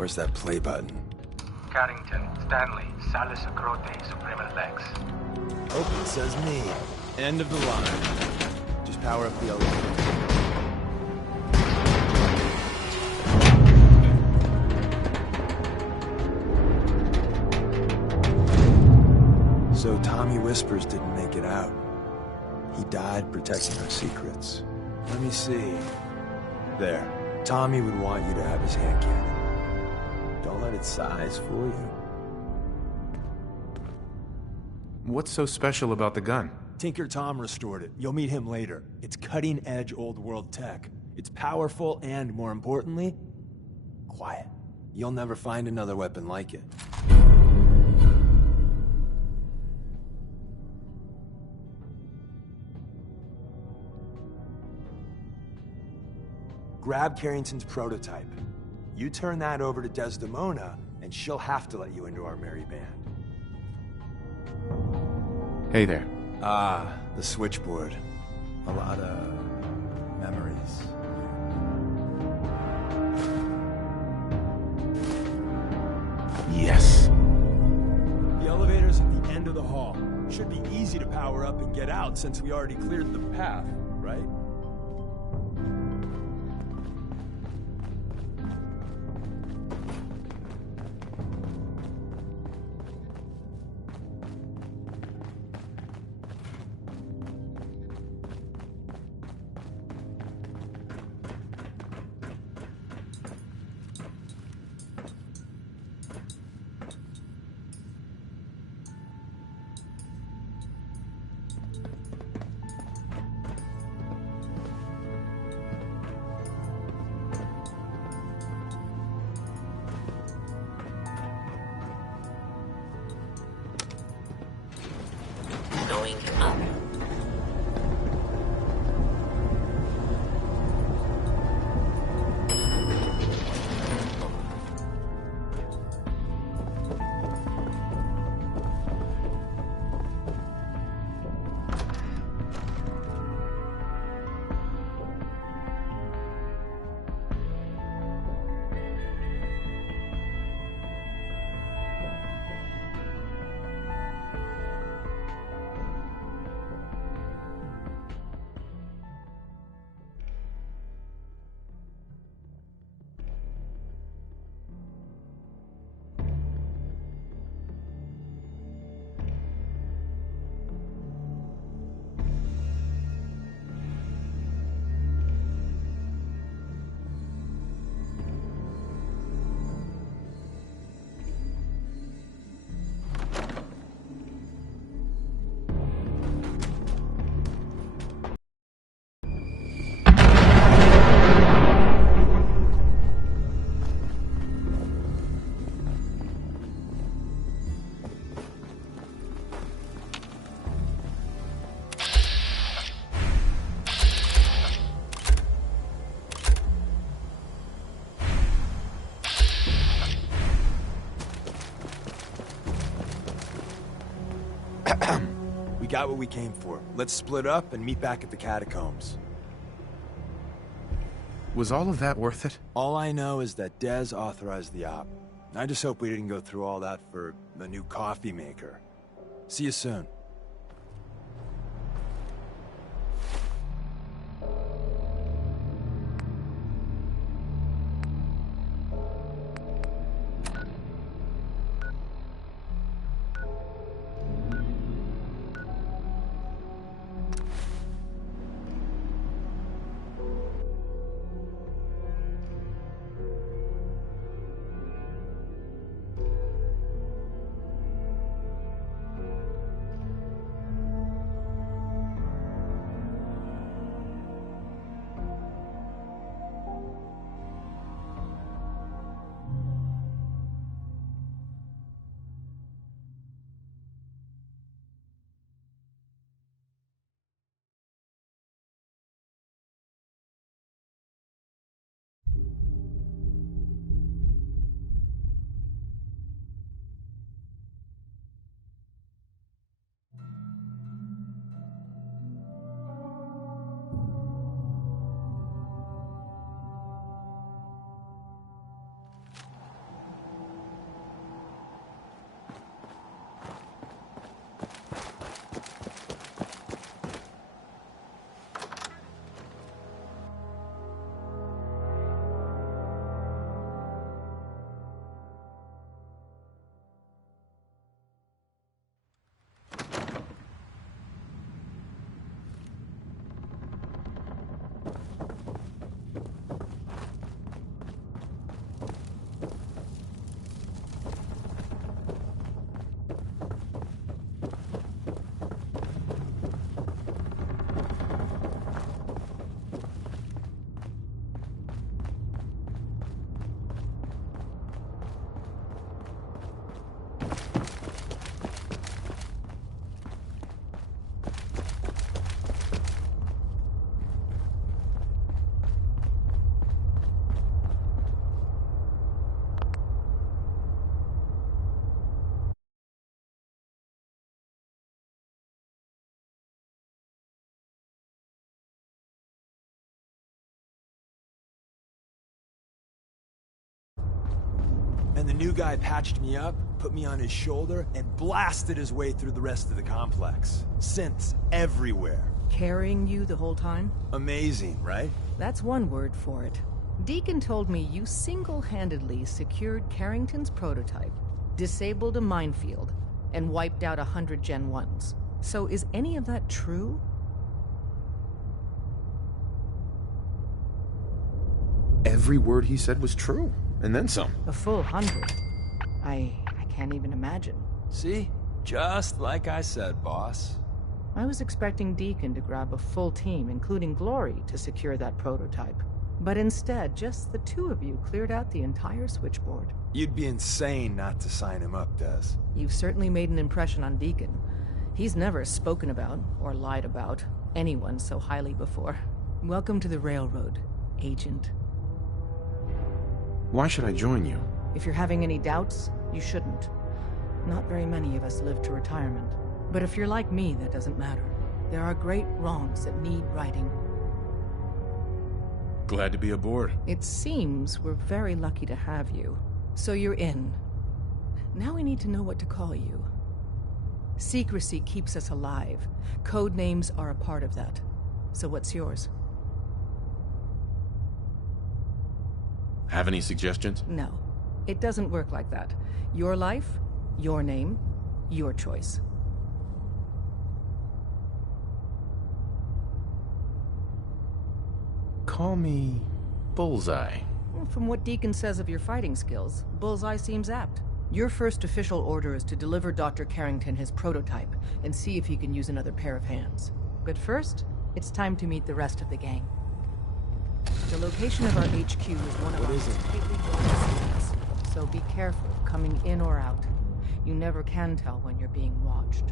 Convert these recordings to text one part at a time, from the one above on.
Where's that play button? Carrington, Stanley, Salis Acrote, Suprema Lex. Oh, it says me. End of the line. Just power up the elevator. So Tommy Whispers didn't make it out. He died protecting our secrets. Let me see. There. Tommy would want you to have his hand cannon. Don't let its size fool you. What's so special about the gun? Tinker Tom restored it. You'll meet him later. It's cutting-edge old-world tech. It's powerful and, more importantly, quiet. You'll never find another weapon like it. Grab Carrington's prototype. You turn that over to Desdemona, and she'll have to let you into our merry band. Hey there. Ah, the switchboard. A lot of memories. Yes. The elevator's at the end of the hall. Should be easy to power up and get out since we already cleared the path, right? Going up. We got what we came for. Let's split up and meet back at the catacombs. Was all of that worth it? All I know is that Dez authorized the op. I just hope we didn't go through all that for a new coffee maker. See you soon. And the new guy patched me up, put me on his shoulder, and blasted his way through the rest of the complex. Synths everywhere. Carrying you the whole time? Amazing, right? That's one word for it. Deacon told me you single-handedly secured Carrington's prototype, disabled a minefield, and wiped out 100 Gen 1s. So is any of that true? Every word he said was true, and then some. A full 100. I can't even imagine. See? Just like I said, boss. I was expecting Deacon to grab a full team, including Glory, to secure that prototype. But instead, just the two of you cleared out the entire switchboard. You'd be insane not to sign him up, Des. You've certainly made an impression on Deacon. He's never spoken about, or lied about, anyone so highly before. Welcome to the Railroad, Agent. Why should I join you? If you're having any doubts, you shouldn't. Not very many of us live to retirement. But if you're like me, that doesn't matter. There are great wrongs that need righting. Glad to be aboard. It seems we're very lucky to have you. So you're in. Now we need to know what to call you. Secrecy keeps us alive. Code names are a part of that. So what's yours? Have any suggestions? No. It doesn't work like that. Your life, your name, your choice. Call me Bullseye. From what Deacon says of your fighting skills, Bullseye seems apt. Your first official order is to deliver Dr. Carrington his prototype and see if he can use another pair of hands. But first, it's time to meet the rest of the gang. The location of our HQ is one of our tightly guarded secrets, so be careful coming in or out. You never can tell when you're being watched.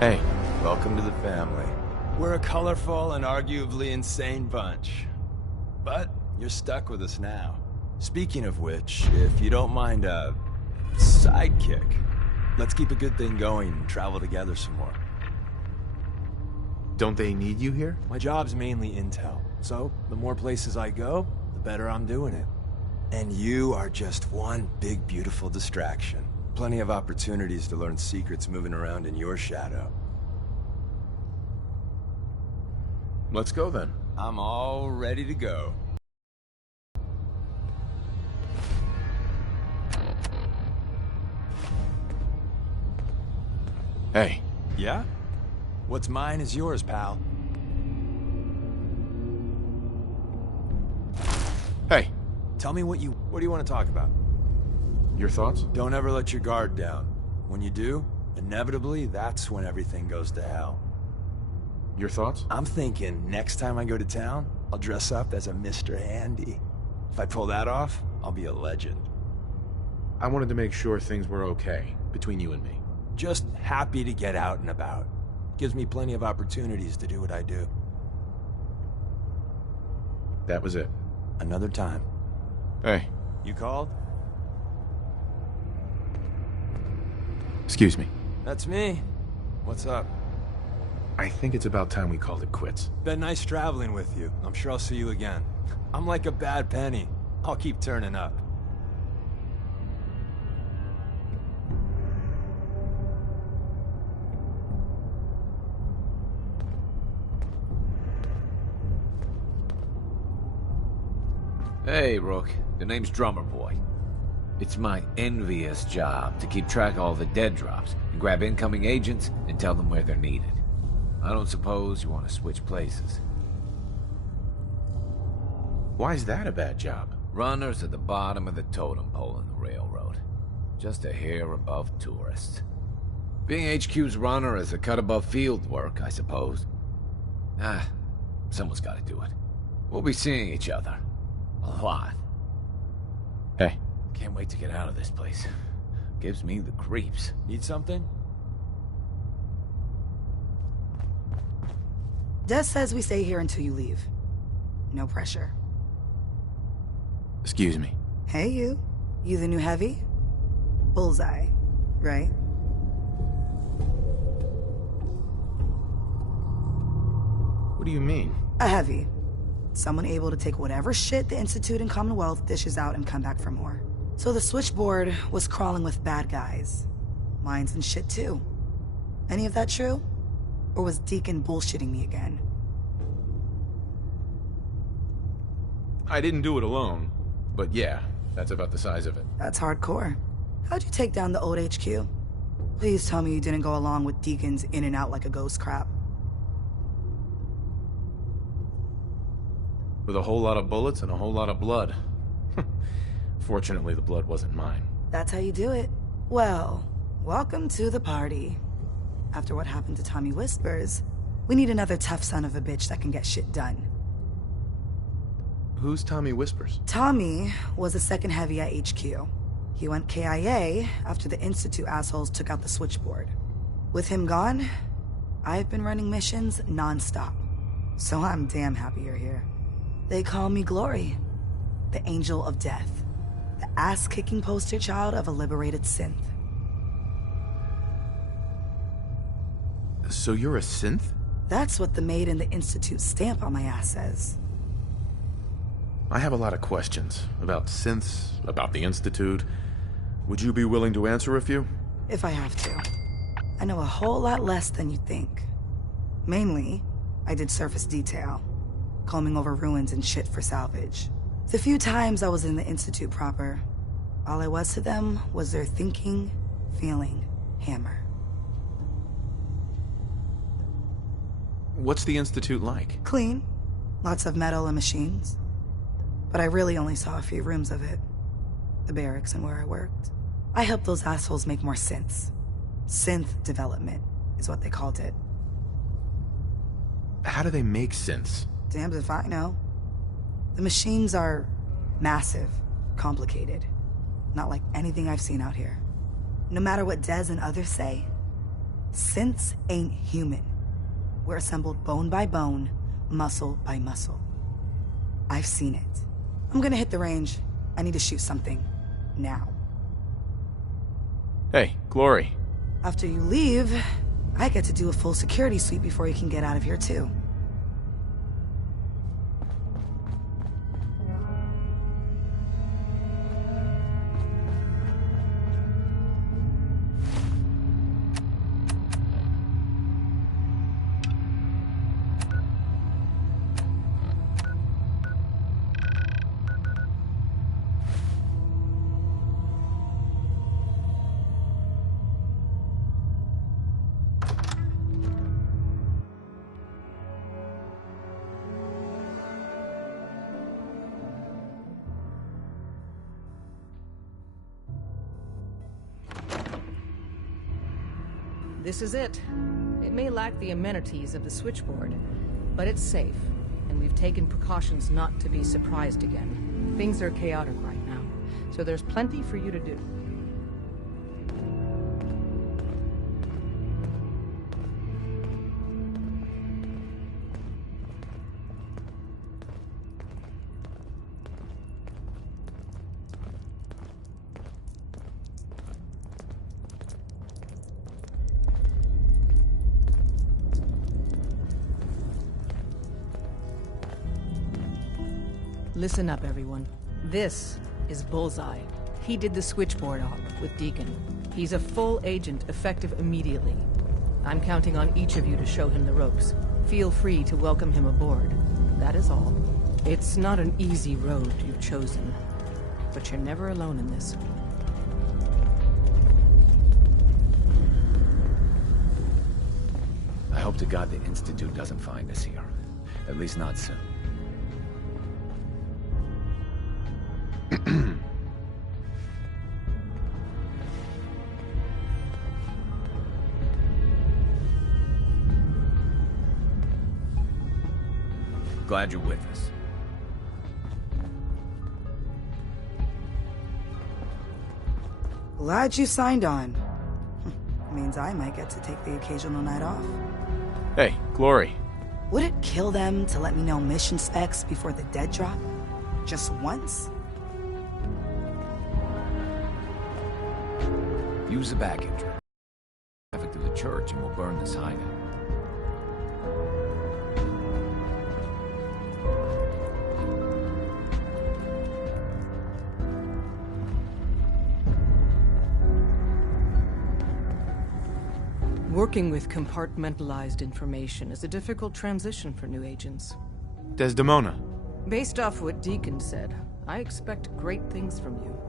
Hey. Welcome to the family. We're a colorful and arguably insane bunch. But you're stuck with us now. Speaking of which, if you don't mind a sidekick, let's keep a good thing going and travel together some more. Don't they need you here? My job's mainly intel, so the more places I go, the better I'm doing it. And you are just one big, beautiful distraction. Plenty of opportunities to learn secrets moving around in your shadow. Let's go then. I'm all ready to go. Hey. Yeah? What's mine is yours, pal. Hey. Tell me what do you want to talk about? Your thoughts? Don't ever let your guard down. When you do, inevitably, that's when everything goes to hell. Your thoughts? I'm thinking next time I go to town, I'll dress up as a Mr. Handy. If I pull that off, I'll be a legend. I wanted to make sure things were okay between you and me. Just happy to get out and about. Gives me plenty of opportunities to do what I do. That was it. Another time. Hey. You called? Excuse me. That's me. What's up? I think it's about time we called it quits. Been nice traveling with you. I'm sure I'll see you again. I'm like a bad penny. I'll keep turning up. Hey, Rook. The name's Drummer Boy. It's my envious job to keep track of all the dead drops and grab incoming agents and tell them where they're needed. I don't suppose you want to switch places. Why is that a bad job? Runners at the bottom of the totem pole in the railroad. Just a hair above tourists. Being HQ's runner is a cut above field work, I suppose. Someone's got to do it. We'll be seeing each other. A lot. Hey. Can't wait to get out of this place. Gives me the creeps. Need something? Des says we stay here until you leave. No pressure. Excuse me. Hey, you. You the new heavy? Bullseye, right? What do you mean? A heavy. Someone able to take whatever shit the Institute and Commonwealth dishes out and come back for more. So the switchboard was crawling with bad guys. Mines and shit too. Any of that true? Or was Deacon bullshitting me again? I didn't do it alone, but yeah, that's about the size of it. That's hardcore. How'd you take down the old HQ? Please tell me you didn't go along with Deacon's in and out like a ghost crap. With a whole lot of bullets and a whole lot of blood. Fortunately, the blood wasn't mine. That's how you do it. Well, welcome to the party. After what happened to Tommy Whispers, we need another tough son of a bitch that can get shit done. Who's Tommy Whispers? Tommy was a second heavy at HQ. He went KIA after the Institute assholes took out the switchboard. With him gone, I've been running missions non-stop. So I'm damn happy you're here. They call me Glory, the Angel of Death, the ass-kicking poster child of a liberated synth. So you're a synth? That's what the maid in the Institute stamp on my ass says. I have a lot of questions about synths, about the Institute. Would you be willing to answer a few? If I have to. I know a whole lot less than you think. Mainly, I did surface detail, combing over ruins and shit for salvage. The few times I was in the Institute proper, all I was to them was their thinking, feeling hammer. What's the Institute like? Clean. Lots of metal and machines. But I really only saw a few rooms of it. The barracks and where I worked. I helped those assholes make more synths. Synth development is what they called it. How do they make synths? Damned if I know. The machines are massive, complicated. Not like anything I've seen out here. No matter what Dez and others say, synths ain't human. We're assembled bone by bone, muscle by muscle. I've seen it. I'm gonna hit the range. I need to shoot something. Now. Hey, Glory. After you leave, I get to do a full security sweep before you can get out of here too. This is it. It may lack the amenities of the switchboard, but it's safe, and we've taken precautions not to be surprised again. Things are chaotic right now, so there's plenty for you to do. Listen up, everyone. This is Bullseye. He did the switchboard op with Deacon. He's a full agent, effective immediately. I'm counting on each of you to show him the ropes. Feel free to welcome him aboard. That is all. It's not an easy road you've chosen, but you're never alone in this. I hope to God the Institute doesn't find us here. At least not soon. Glad you're with us. Glad you signed on. Means I might get to take the occasional night off. Hey, Glory. Would it kill them to let me know mission specs before the dead drop? Just once? Use the back entrance. Traffic to the church and we'll burn this hideout. Working with compartmentalized information is a difficult transition for new agents. Desdemona. Based off what Deacon said, I expect great things from you.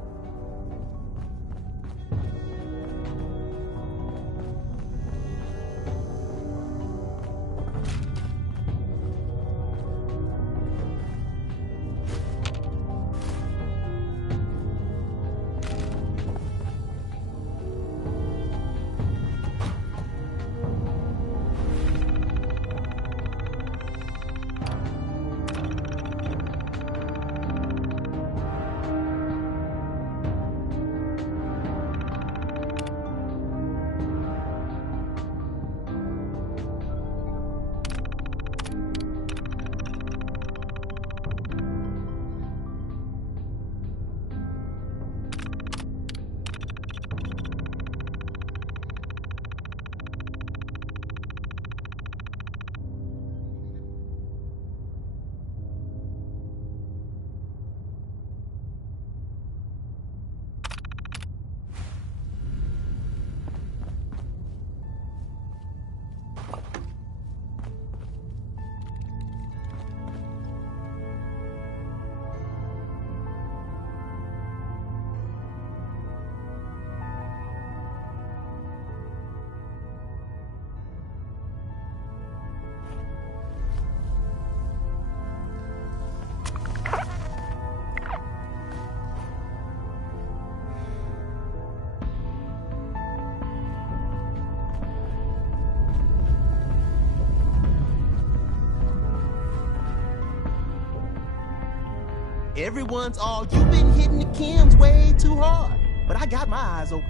Everyone's all, you've been hitting the chems way too hard. But I got my eyes open.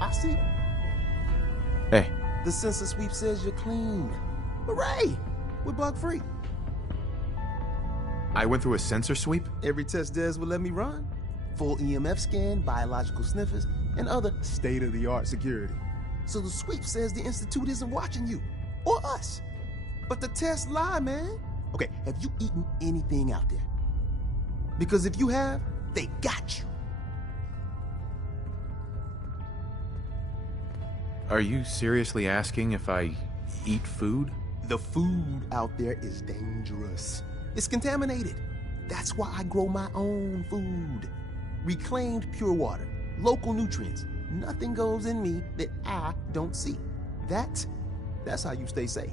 I see. Hey. The sensor sweep says you're clean. Hooray! We're bug-free. I went through a sensor sweep? Every test Des would let me run. Full EMF scan, biological sniffers, and other state-of-the-art security. So the sweep says the Institute isn't watching you. Or us. But the tests lie, man. Okay, have you eaten anything out there? Because if you have, they got you. Are you seriously asking if I eat food? The food out there is dangerous. It's contaminated. That's why I grow my own food. Reclaimed pure water, local nutrients. Nothing goes in me that I don't see. That's how you stay safe.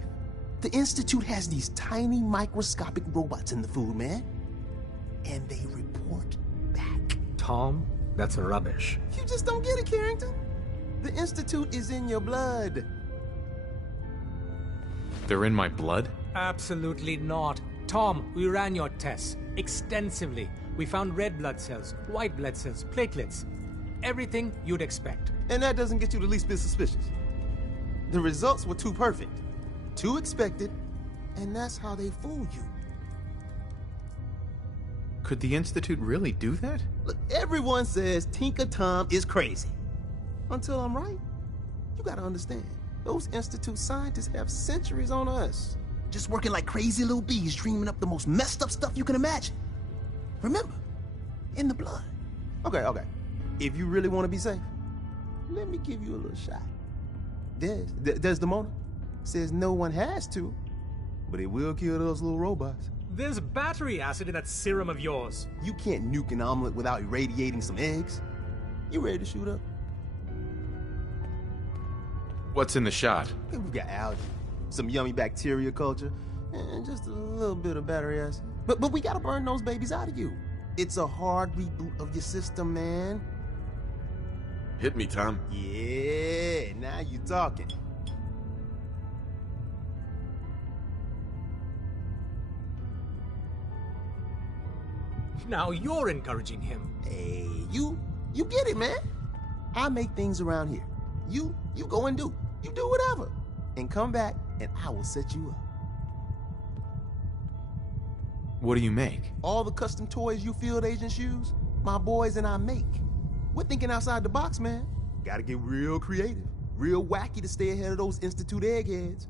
The Institute has these tiny microscopic robots in the food, man. And they report back. Tom, that's rubbish. You just don't get it, Carrington. The Institute is in your blood. They're in my blood? Absolutely not. Tom, we ran your tests extensively. We found red blood cells, white blood cells, platelets. Everything you'd expect. And that doesn't get you the least bit suspicious. The results were too perfect, too expected, and that's how they fool you. Could the Institute really do that? Look, everyone says Tinker Tom is crazy. Until I'm right. You gotta understand, those Institute scientists have centuries on us. Just working like crazy little bees, dreaming up the most messed up stuff you can imagine. Remember, in the blood. Okay. If you really want to be safe, let me give you a little shot. Desdemona says no one has to, but it will kill those little robots. There's battery acid in that serum of yours. You can't nuke an omelet without irradiating some eggs. You ready to shoot up? What's in the shot? We've got algae, some yummy bacteria culture, and just a little bit of battery acid. But we gotta burn those babies out of you. It's a hard reboot of your system, man. Hit me, Tom. Yeah, now you talking. Now you're encouraging him. Hey, you get it, man. I make things around here. You go and do. You do whatever. And come back, and I will set you up. What do you make? All the custom toys you field agents use, my boys and I make. We're thinking outside the box, man. Gotta get real creative, real wacky to stay ahead of those Institute eggheads.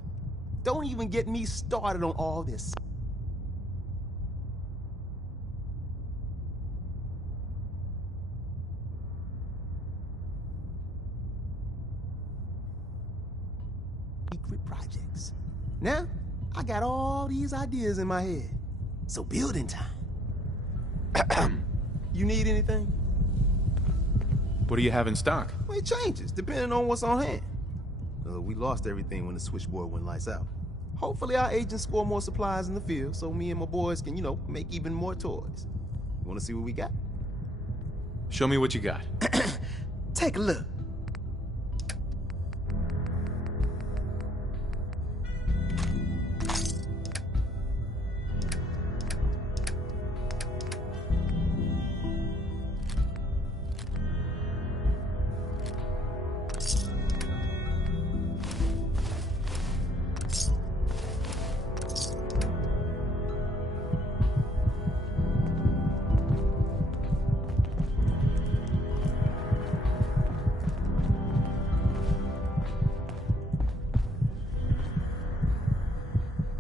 Don't even get me started on all this. secret projects. Now, I got all these ideas in my head. So building time. You need anything? What do you have in stock? Well, it changes, depending on what's on hand. We lost everything when the switchboard went lights out. Hopefully our agents score more supplies in the field so me and my boys can, make even more toys. You wanna see what we got? Show me what you got. Take a look.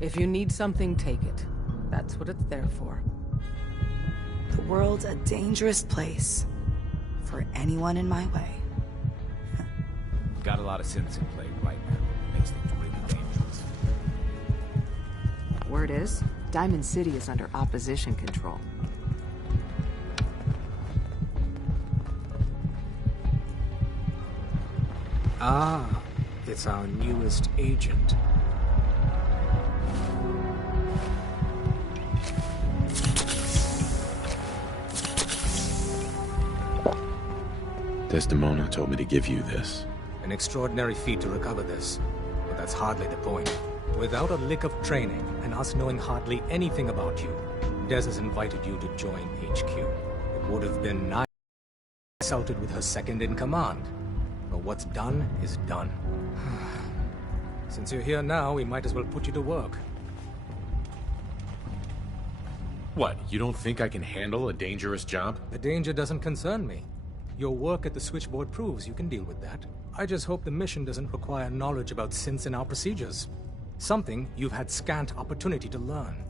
If you need something, take it. That's what it's there for. The world's a dangerous place for anyone in my way. Got a lot of synths in play right now. Makes things really dangerous. Word is, Diamond City is under opposition control. Ah, it's our newest agent. Desdemona told me to give you this. An extraordinary feat to recover this, but that's hardly the point. Without a lick of training, and us knowing hardly anything about you, Des has invited you to join HQ. It would have been nice consulted with her second in command, but what's done is done. Since you're here now, we might as well put you to work. What, you don't think I can handle a dangerous job? The danger doesn't concern me. Your work at the switchboard proves you can deal with that. I just hope the mission doesn't require knowledge about synths and our procedures. Something you've had scant opportunity to learn.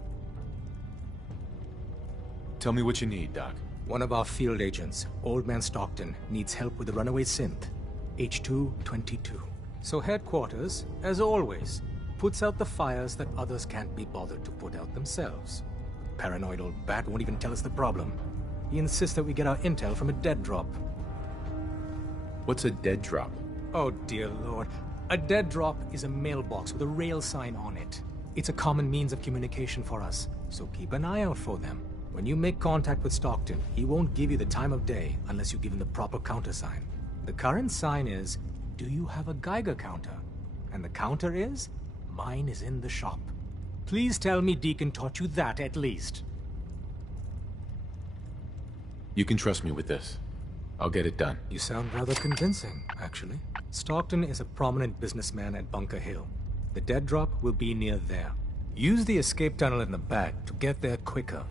Tell me what you need, Doc. One of our field agents, Old Man Stockton, needs help with the runaway synth, H222. So headquarters, as always, puts out the fires that others can't be bothered to put out themselves. Paranoid old bat won't even tell us the problem. He insists that we get our intel from a dead drop. What's a dead drop? Oh dear lord. A dead drop is a mailbox with a rail sign on it. It's a common means of communication for us, so keep an eye out for them. When you make contact with Stockton, he won't give you the time of day unless you give him the proper countersign. The current sign is, do you have a Geiger counter? And the counter is, mine is in the shop. Please tell me Deacon taught you that at least. You can trust me with this. I'll get it done. You sound rather convincing, actually. Stockton is a prominent businessman at Bunker Hill. The dead drop will be near there. Use the escape tunnel in the back to get there quicker.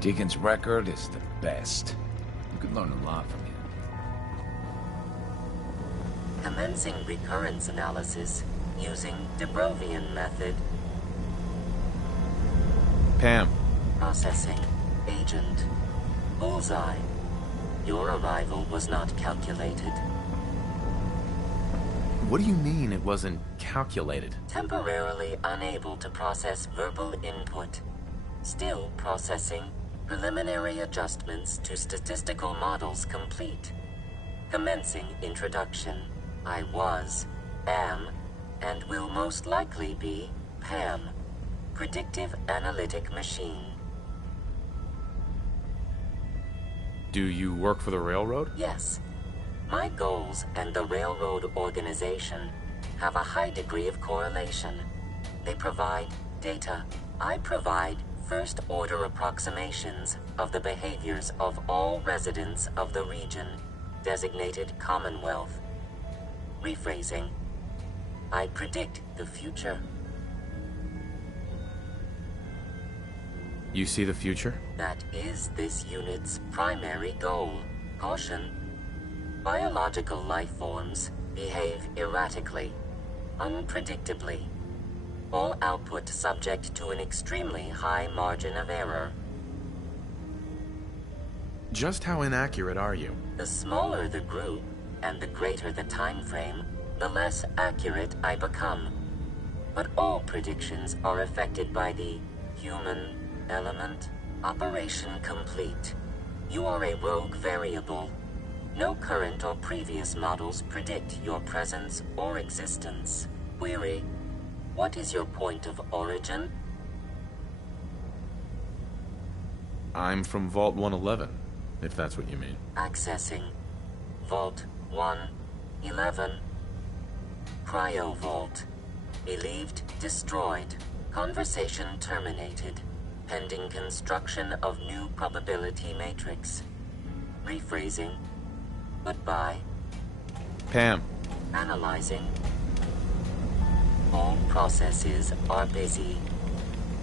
Deacon's record is the best. You could learn a lot from him. Commencing recurrence analysis using de Brovian method. Pam. Processing. Agent. Bullseye. Your arrival was not calculated. What do you mean it wasn't calculated? Temporarily unable to process verbal input. Still processing. Preliminary adjustments to statistical models complete. Commencing introduction. I was, am, and will most likely be Pam. Predictive analytic machine. Do you work for the railroad? Yes. My goals and the railroad organization have a high degree of correlation. They provide data. I provide first-order approximations of the behaviors of all residents of the region, designated Commonwealth. Rephrasing. I predict the future. You see the future? That is this unit's primary goal. Caution. Biological life forms behave erratically, unpredictably. All output subject to an extremely high margin of error. Just how inaccurate are you? The smaller the group, and the greater the time frame, the less accurate I become. But all predictions are affected by the human element. Operation complete. You are a rogue variable. No current or previous models predict your presence or existence. Query: what is your point of origin? I'm from Vault 111, if that's what you mean. Accessing. Vault 111. Cryo Vault. Believed destroyed. Conversation terminated. Pending construction of new probability matrix. Rephrasing. Goodbye. Pam. Analyzing. All processes are busy.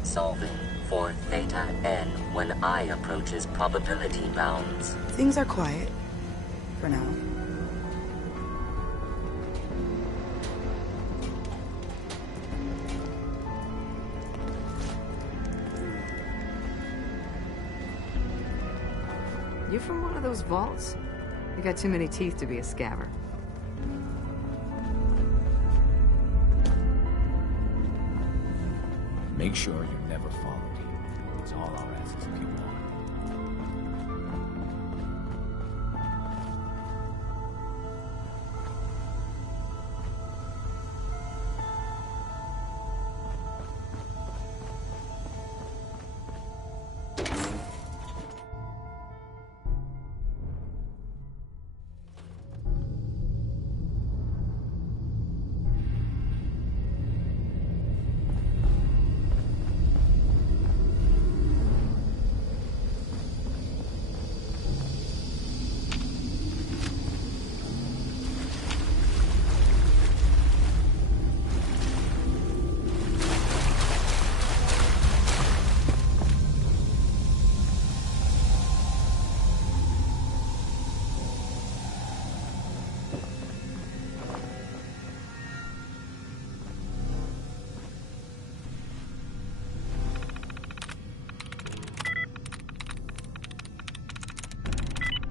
Solving for Theta N when I approaches probability bounds. Things are quiet. For now. You from one of those vaults? You got too many teeth to be a scabber. Make sure you're never followed here. It's all our asses if you want.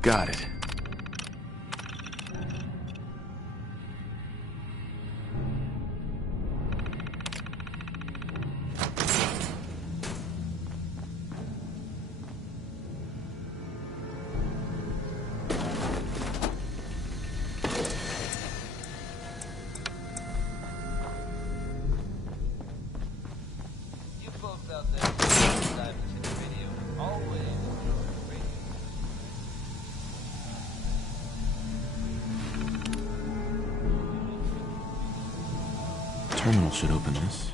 Got it. You folks out there, divers in the video, always enjoy the radio. Terminal should open this.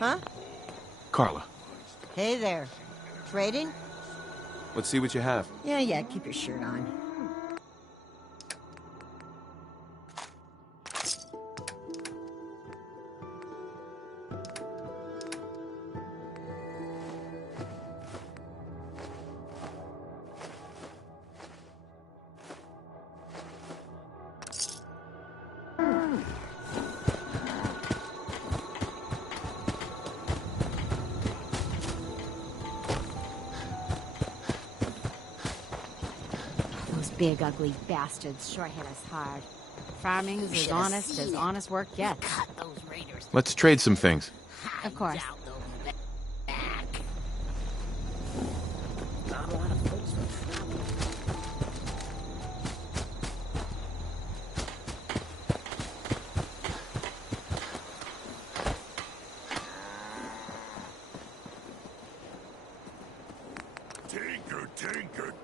Huh? Carla. Hey there. Trading? Let's see what you have. Yeah, keep your shirt on. Big, ugly bastards sure hit us hard. Farming's as honest work gets. Let's trade some things. Of course.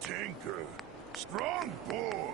Tinker. Strong boy.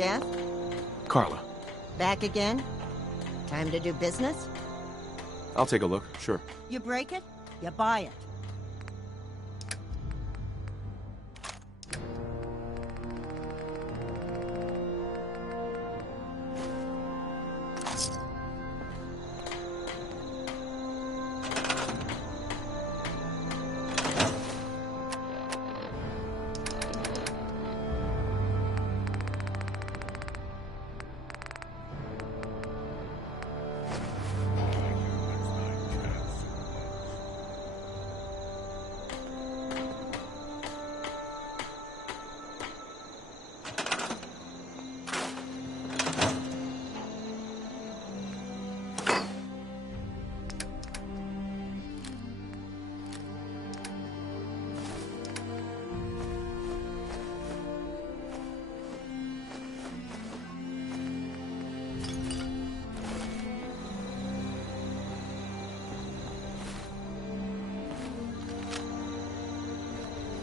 Yes? Carla. Back again? Time to do business? I'll take a look, sure. You break it, you buy it.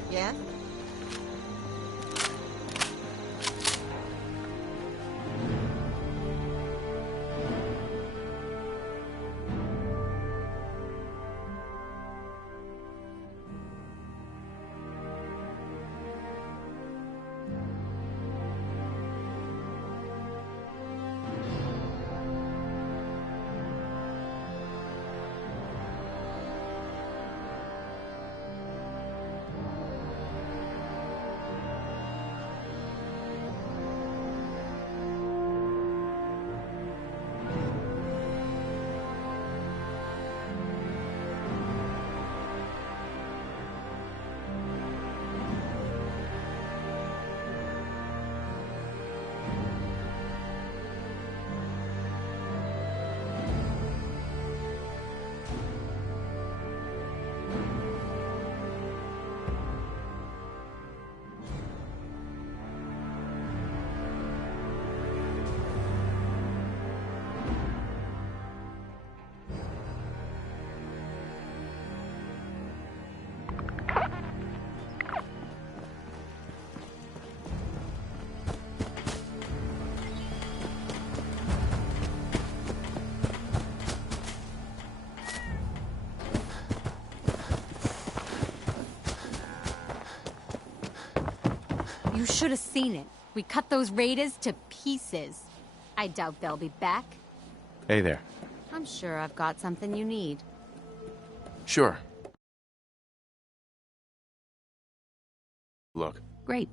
Yes? You should have seen it. We cut those raiders to pieces. I doubt they'll be back. Hey there. I'm sure I've got something you need. Sure. Look. Great.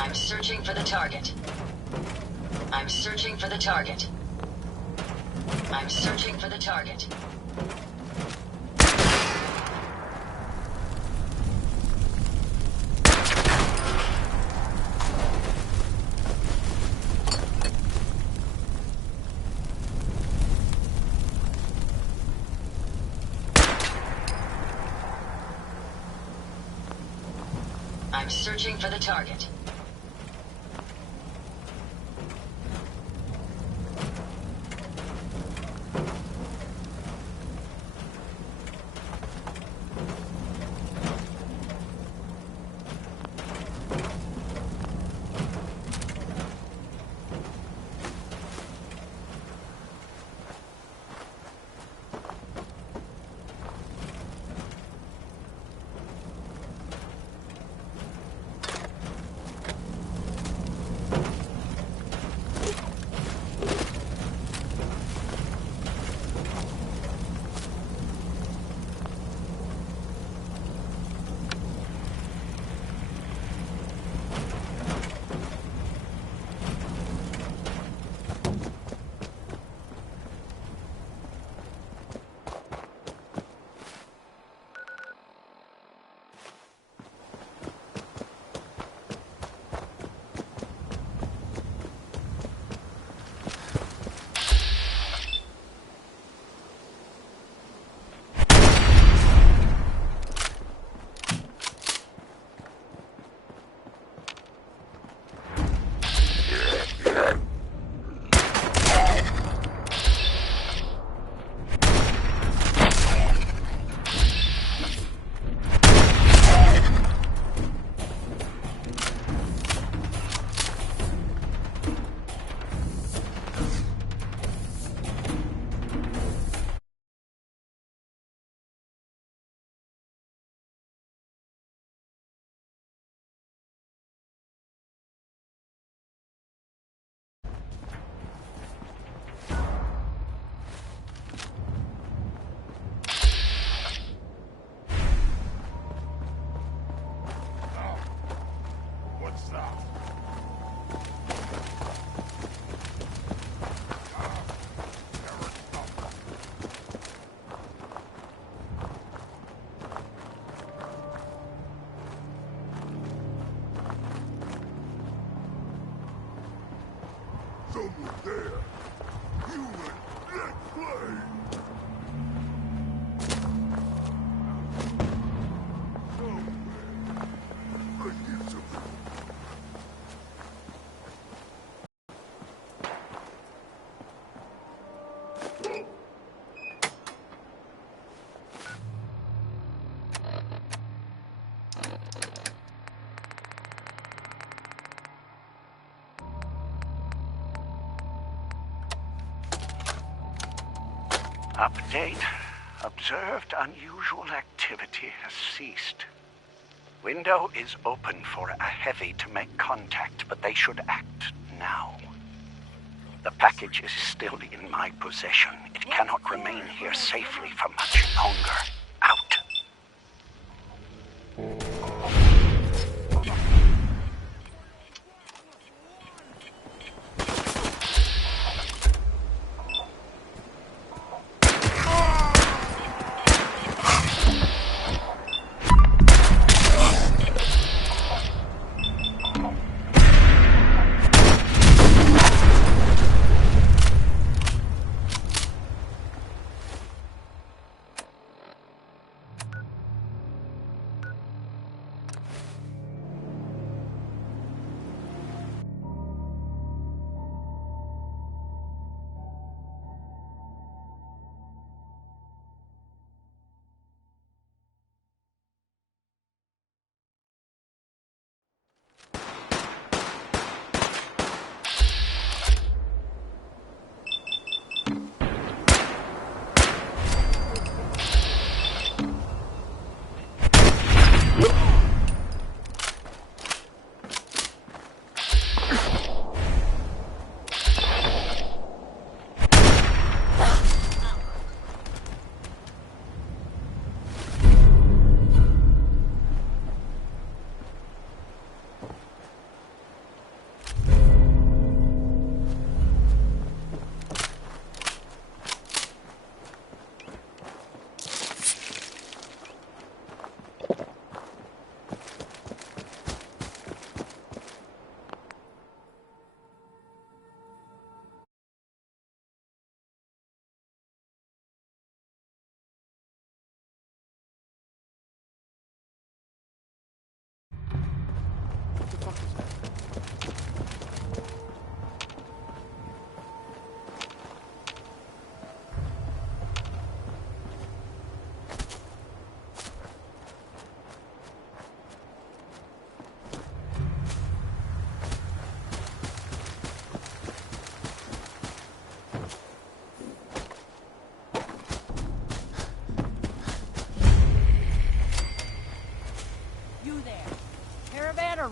I'm searching for the target. I'm searching for the target. I'm searching for the target. I'm searching for the target. Someone there. Human, let's play. Somewhere. Let's get some. Update. Observed unusual activity has ceased. Window is open for a heavy to make contact, but they should act now. The package is still in my possession. It cannot remain here safely for much longer. Out.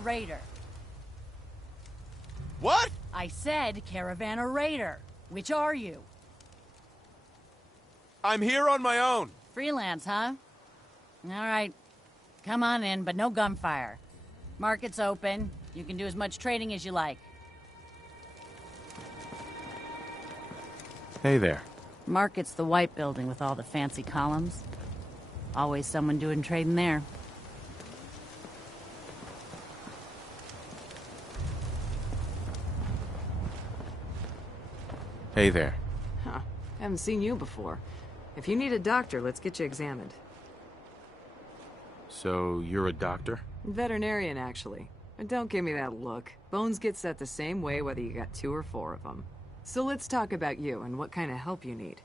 raider. What? I said caravan or raider. Which are you? I'm here on my own. Freelance, huh? All right. Come on in, but no gunfire. Market's open. You can do as much trading as you like. Hey there. Market's the white building with all the fancy columns. Always someone doing trading there. Hey there. Huh. Haven't seen you before. If you need a doctor, let's get you examined. So, you're a doctor? Veterinarian, actually. But don't give me that look. Bones get set the same way whether you got 2 or 4 of them. So let's talk about you and what kind of help you need.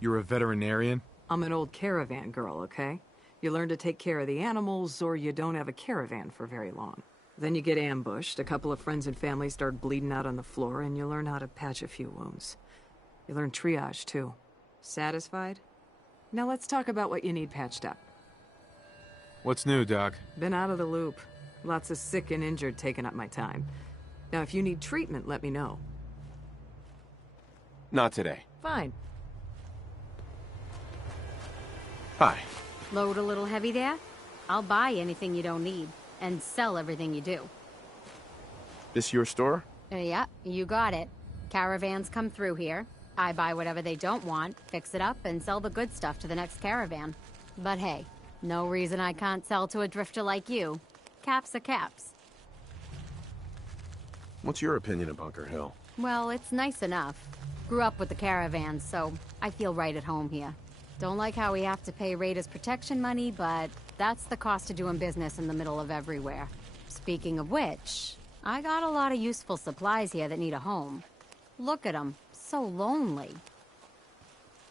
You're a veterinarian? I'm an old caravan girl, okay? You learn to take care of the animals, or you don't have a caravan for very long. Then you get ambushed, a couple of friends and family start bleeding out on the floor, and you learn how to patch a few wounds. You learn triage, too. Satisfied? Now let's talk about what you need patched up. What's new, Doc? Been out of the loop. Lots of sick and injured taking up my time. Now, if you need treatment, let me know. Not today. Fine. Hi. Load a little heavy there? I'll buy anything you don't need, and sell everything you do. This your store? Yeah, you got it. Caravans come through here. I buy whatever they don't want, fix it up, and sell the good stuff to the next caravan. But hey, no reason I can't sell to a drifter like you. Caps are caps. What's your opinion of Bunker Hill? Well, it's nice enough. Grew up with the caravans, so I feel right at home here. Don't like how we have to pay Raiders protection money, but that's the cost of doing business in the middle of everywhere. Speaking of which, I got a lot of useful supplies here that need a home. Look at them, so lonely.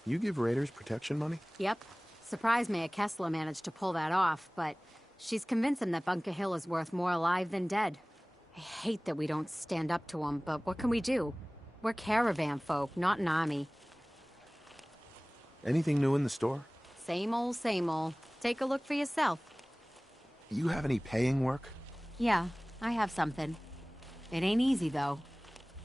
You give Raiders protection money? Yep. Surprised Mayor Kessler managed to pull that off, but she's convinced him that Bunker Hill is worth more alive than dead. I hate that we don't stand up to him, but what can we do? We're caravan folk, not an army. Anything new in the store? Same old, same old. Take a look for yourself. You have any paying work? Yeah, I have something. It ain't easy, though.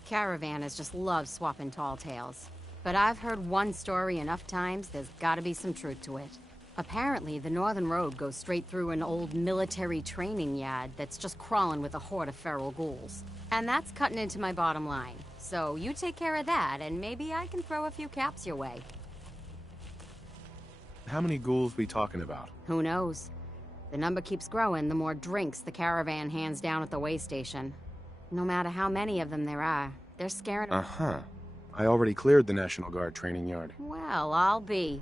Caravanners just love swapping tall tales. But I've heard one story enough times, there's gotta be some truth to it. Apparently, the Northern Road goes straight through an old military training yard that's just crawling with a horde of feral ghouls. And that's cutting into my bottom line. So you take care of that, and maybe I can throw a few caps your way. How many ghouls we talking about? Who knows? The number keeps growing the more drinks the caravan hands down at the way station. No matter how many of them there are, they're scaring them. Uh-huh. I already cleared the National Guard training yard. Well, I'll be.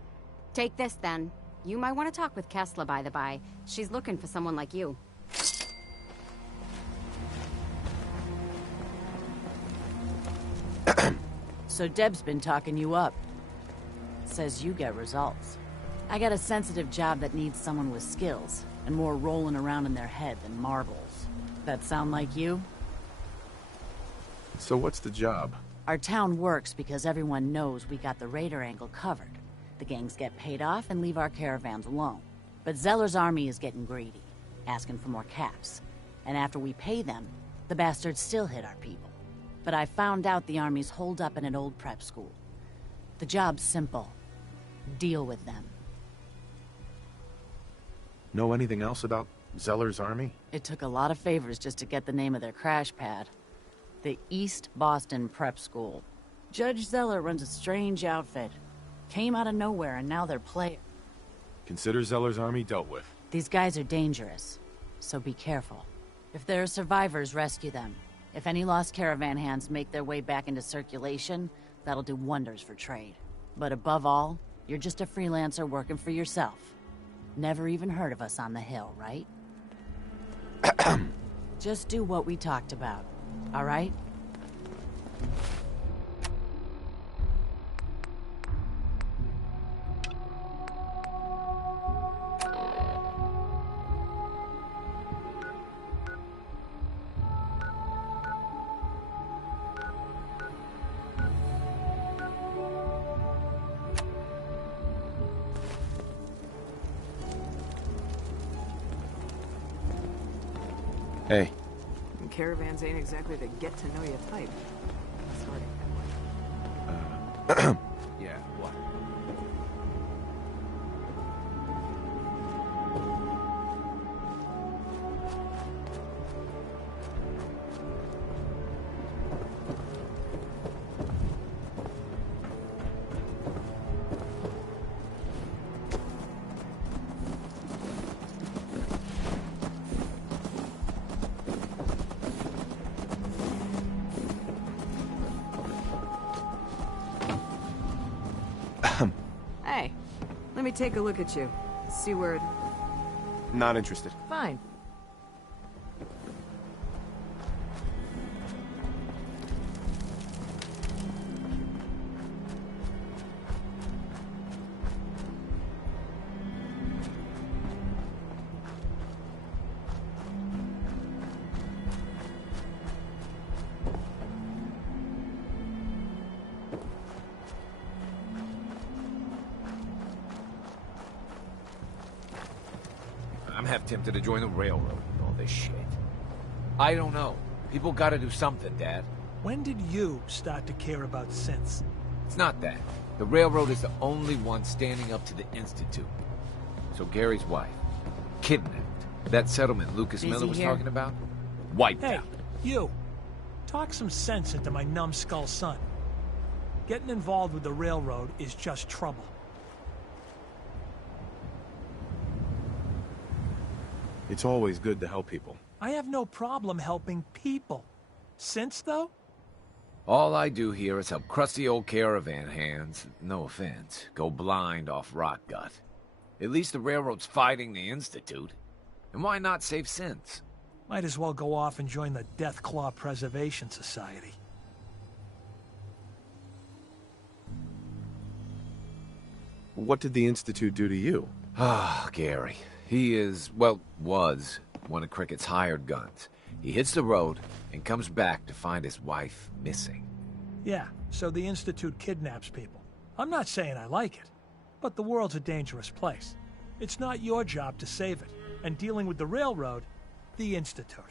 Take this, then. You might want to talk with Kessler, by the by. She's looking for someone like you. So Deb's been talking you up. Says you get results. I got a sensitive job that needs someone with skills, and more rolling around in their head than marbles. That sound like you? So what's the job? Our town works because everyone knows we got the raider angle covered. The gangs get paid off and leave our caravans alone. But Zeller's army is getting greedy, asking for more caps. And after we pay them, the bastards still hit our people. But I found out the army's holed up in an old prep school. The job's simple. Deal with them. Know anything else about Zeller's army? It took a lot of favors just to get the name of their crash pad. The East Boston Prep School. Judge Zeller runs a strange outfit. Came out of nowhere and now they're players. Consider Zeller's army dealt with. These guys are dangerous, so be careful. If there are survivors, rescue them. If any lost caravan hands make their way back into circulation, that'll do wonders for trade. But above all, you're just a freelancer working for yourself. Never even heard of us on the hill, right? Just do what we talked about, all right? Hey. And caravans ain't exactly the get-to-know-you type. Starting. Yeah, what? Hey, let me take a look at you. See where it... Not interested. Fine. I'm half tempted to join the railroad with all this shit. I don't know. People gotta do something, Dad. When did you start to care about synths? It's not that. The railroad is the only one standing up to the Institute. So Gary's wife, kidnapped. That settlement Lucas Miller was talking about, wiped Hey, out. you. Talk some sense into my numbskull son. Getting involved with the railroad is just trouble. It's always good to help people. I have no problem helping people. Synths, though? All I do here is help crusty old caravan hands, no offense, go blind off rot gut. At least the railroad's fighting the Institute. And why not save synths? Might as well go off and join the Deathclaw Preservation Society. What did the Institute do to you? Ah, Gary. He is, well, was one of Crickett's hired guns. He hits the road and comes back to find his wife missing. Yeah, so the Institute kidnaps people. I'm not saying I like it, but the world's a dangerous place. It's not your job to save it, and dealing with the railroad, the Institute.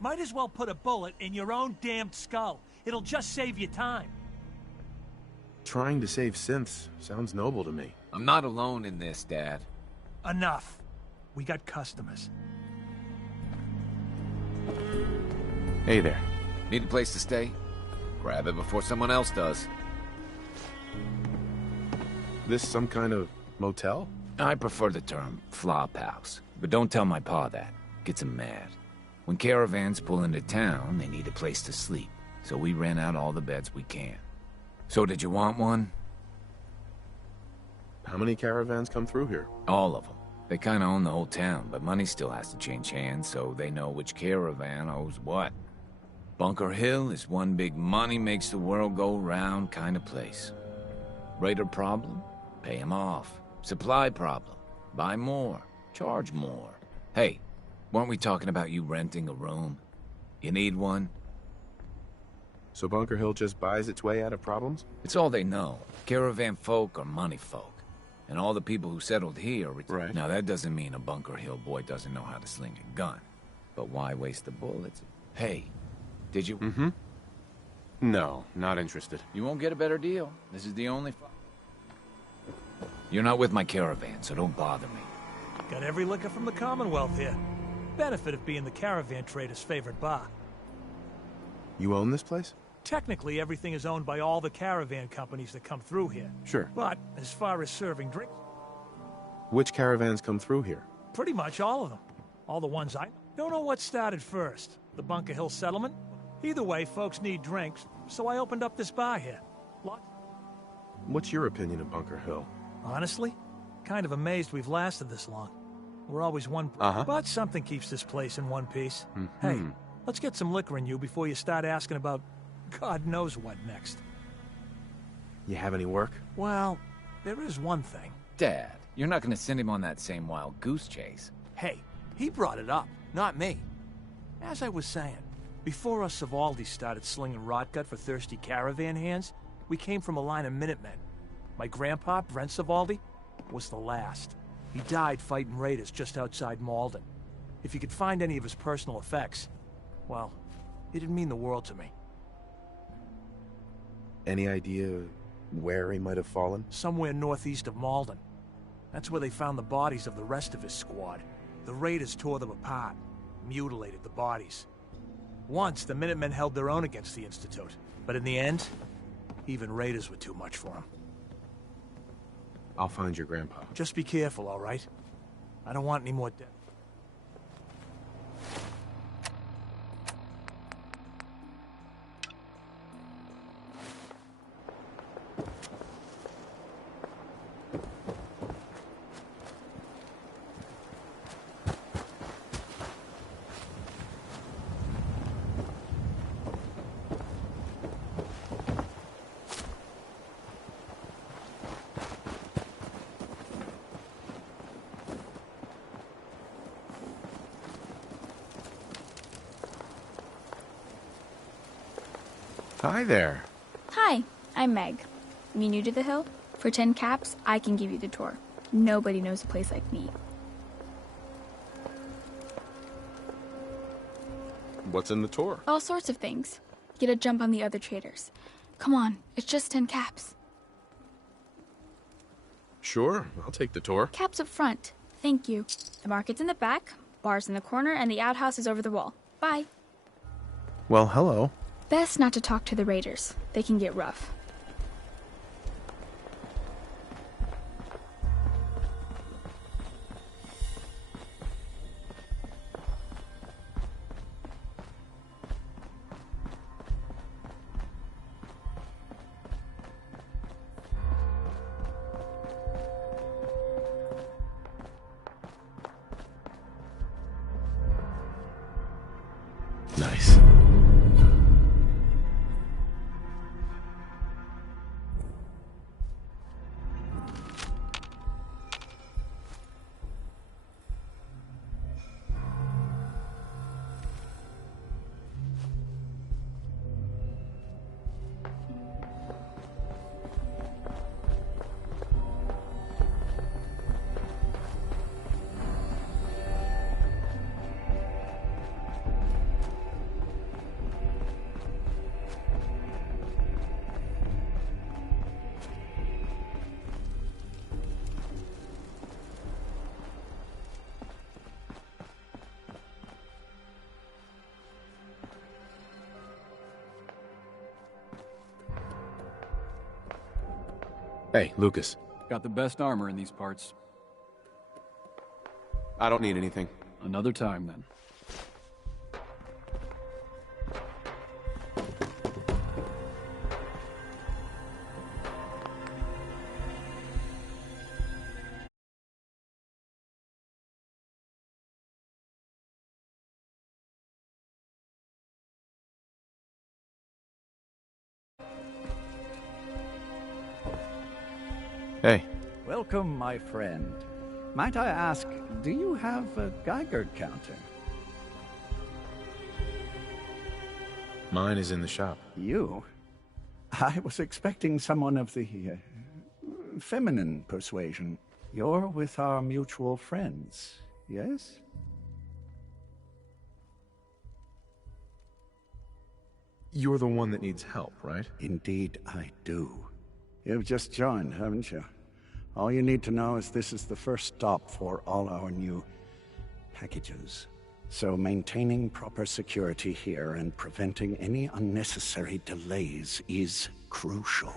Might as well put a bullet in your own damned skull. It'll just save you time. Trying to save synths sounds noble to me. I'm not alone in this, Dad. Enough. We got customers. Hey there. Need a place to stay? Grab it before someone else does. This some kind of motel? I prefer the term flop house, but don't tell my pa that. Gets him mad. When caravans pull into town, they need a place to sleep, so we rent out all the beds we can. So did you want one? How many caravans come through here? All of them. They kinda own the whole town, but money still has to change hands, so they know which caravan owes what. Bunker Hill is one big money makes the world go round kind of place. Raider problem? Pay him off. Supply problem? Buy more. Charge more. Hey, weren't we talking about you renting a room? You need one? So Bunker Hill just buys its way out of problems? It's all they know. Caravan folk are money folk. And all the people who settled here... Right. Now, that doesn't mean a Bunker Hill boy doesn't know how to sling a gun. But why waste the bullets? Hey, did you... Mm-hmm. No, not interested. You won't get a better deal. This is the only... You're not with my caravan, so don't bother me. Got every liquor from the Commonwealth here. Benefit of being the caravan trader's favorite bar. You own this place? Technically, everything is owned by all the caravan companies that come through here. Sure. But as far as serving drinks... Which caravans come through here? Pretty much all of them. All the ones I... Don't know what started first. The Bunker Hill settlement? Either way, folks need drinks, so I opened up this bar here. What's your opinion of Bunker Hill? Honestly, kind of amazed we've lasted this long. We're always one... But something keeps this place in one piece. Hey, let's get some liquor in you before you start asking about God knows what next. You have any work? Well, there is one thing. Dad, you're not gonna send him on that same wild goose chase. Hey, he brought it up, not me. As I was saying, before us Savaldis started slinging rotgut for thirsty caravan hands, we came from a line of Minutemen. My grandpa, Brent Savaldi, was the last. He died fighting raiders just outside Malden. If you could find any of his personal effects, well, he didn't mean the world to me. Any idea where he might have fallen? Somewhere northeast of Malden. That's where they found the bodies of the rest of his squad. The raiders tore them apart, mutilated the bodies. Once, the Minutemen held their own against the Institute, but in the end, even raiders were too much for them. I'll find your grandpa. Just be careful, all right? I don't want any more death. Hi there. Hi, I'm Meg. You new to the hill? For 10 caps, I can give you the tour. Nobody knows a place like me. What's in the tour? All sorts of things. Get a jump on the other traders. Come on, it's just 10 caps. Sure, I'll take the tour. Caps up front. Thank you. The market's in the back, bars in the corner, and the outhouse is over the wall. Bye. Well, hello. Best not to talk to the raiders. They can get rough. Nice. Hey, Lucas. Got the best armor in these parts. I don't need anything. Another time, then. Hey. Welcome, my friend. Might I ask, do you have a Geiger counter? Mine is in the shop. You? I was expecting someone of the feminine persuasion. You're with our mutual friends, yes? You're the one that needs help, right? Indeed, I do. You've just joined, haven't you? All you need to know is this is the first stop for all our new packages. So maintaining proper security here and preventing any unnecessary delays is crucial.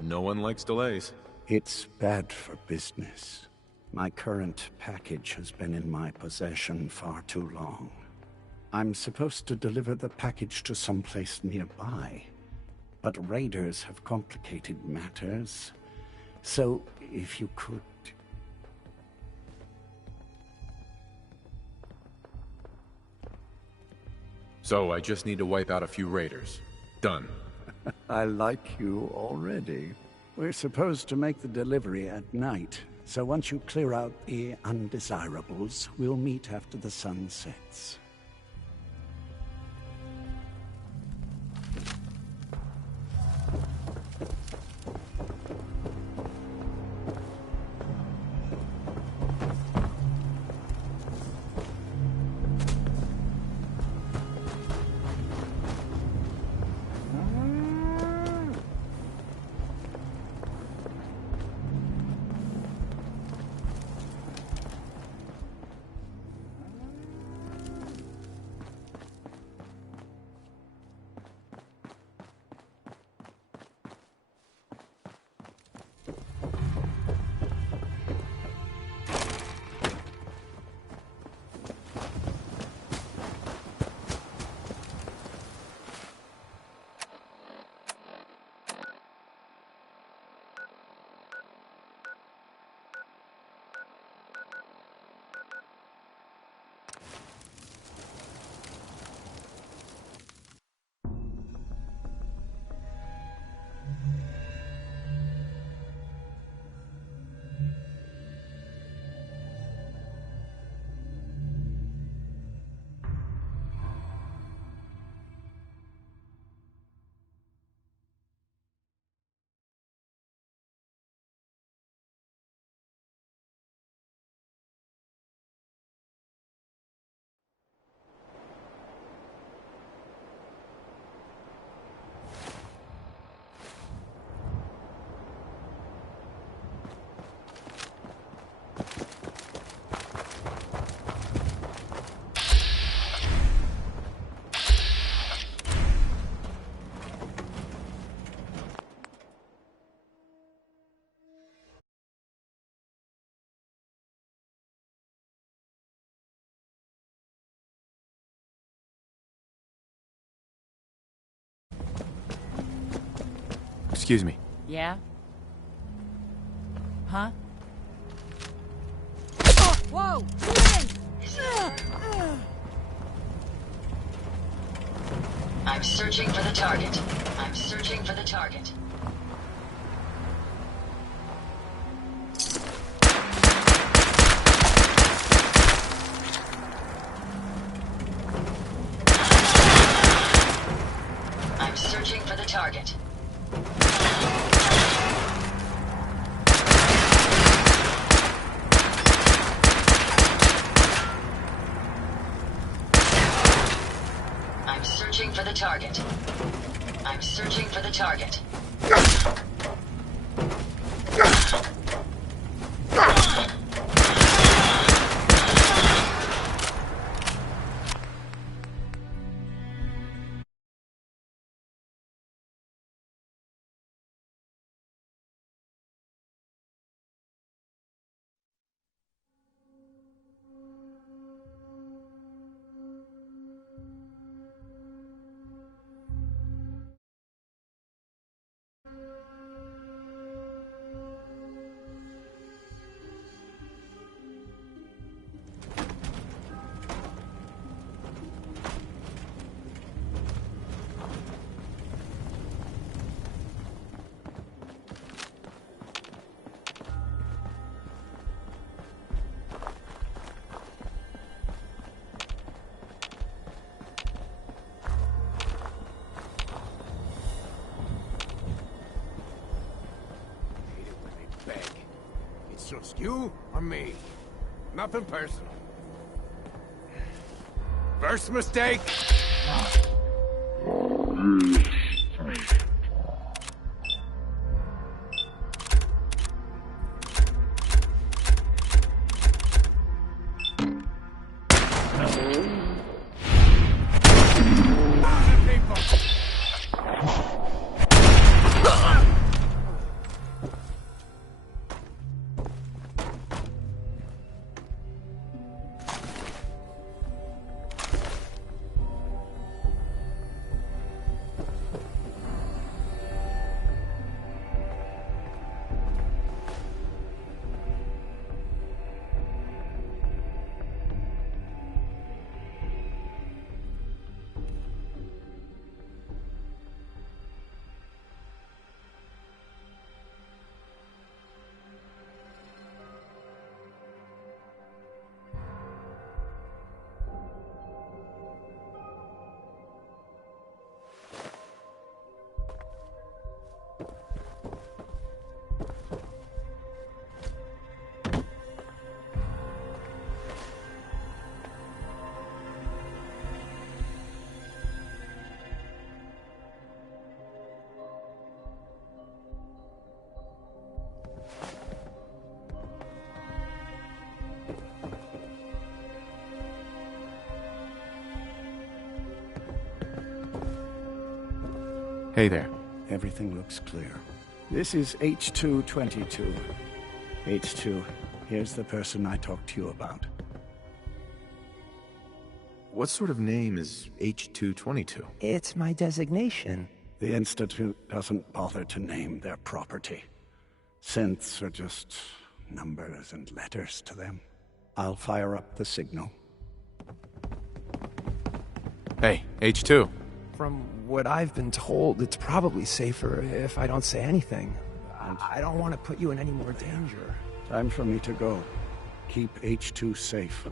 No one likes delays. It's bad for business. My current package has been in my possession far too long. I'm supposed to deliver the package to someplace nearby, but raiders have complicated matters. So, if you could... So, I just need to wipe out a few raiders. Done. I like you already. We're supposed to make the delivery at night, so once you clear out the undesirables, we'll meet after the sun sets. Excuse me. Yeah? Huh? Whoa! I'm searching for the target. I'm searching for the target. I'm searching for the target. I'm searching for the target. I'm searching for the target. It's just you or me. Nothing personal. First mistake. Hey there. Everything looks clear. This is H222. H2, here's the person I talked to you about. What sort of name is H222? It's my designation. The Institute doesn't bother to name their property. Synths are just numbers and letters to them. I'll fire up the signal. Hey, H2. From what I've been told, it's probably safer if I don't say anything. I don't want to put you in any more danger. Time for me to go. Keep H2 safe.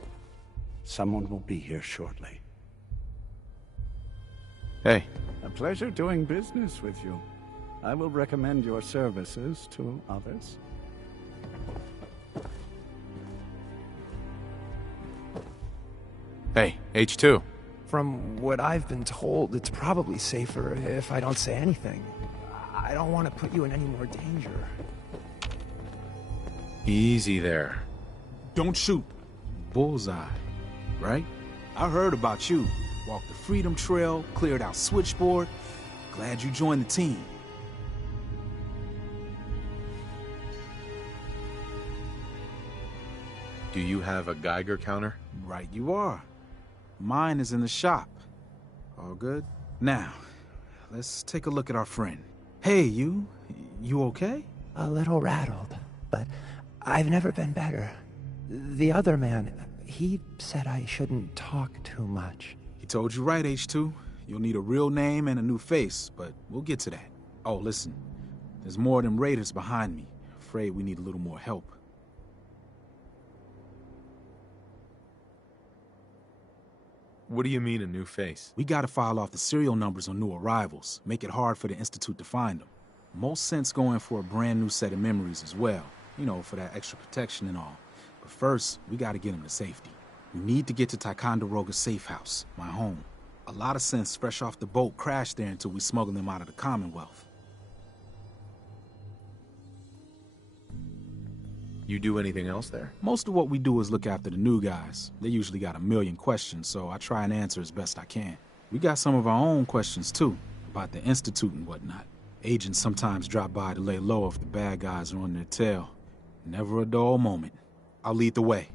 Someone will be here shortly. Hey. A pleasure doing business with you. I will recommend your services to others. Hey, H2. From what I've been told, it's probably safer if I don't say anything. I don't want to put you in any more danger. Easy there. Don't shoot. Bullseye, right? I heard about you. Walked the Freedom Trail, cleared out Switchboard. Glad you joined the team. Do you have a Geiger counter? Right you are. Mine is in the shop. All good? Now, let's take a look at our friend. Hey, you okay? A little rattled, but I've never been better. The other man, he said I shouldn't talk too much. He told you right, H2. You'll need a real name and a new face, but we'll get to that. Oh, listen. There's more of them raiders behind me. Afraid we need a little more help. What do you mean, a new face? We gotta file off the serial numbers on new arrivals. Make it hard for the Institute to find them. Most sense going for a brand new set of memories as well. You know, for that extra protection and all. But first, we gotta get them to safety. We need to get to Ticonderoga's safe house, my home. A lot of sense fresh off the boat crashed there until we smuggled them out of the Commonwealth. You do anything else there? Most of what we do is look after the new guys. They usually got a million questions, so I try and answer as best I can. We got some of our own questions, too, about the Institute and whatnot. Agents sometimes drop by to lay low if the bad guys are on their tail. Never a dull moment. I'll lead the way.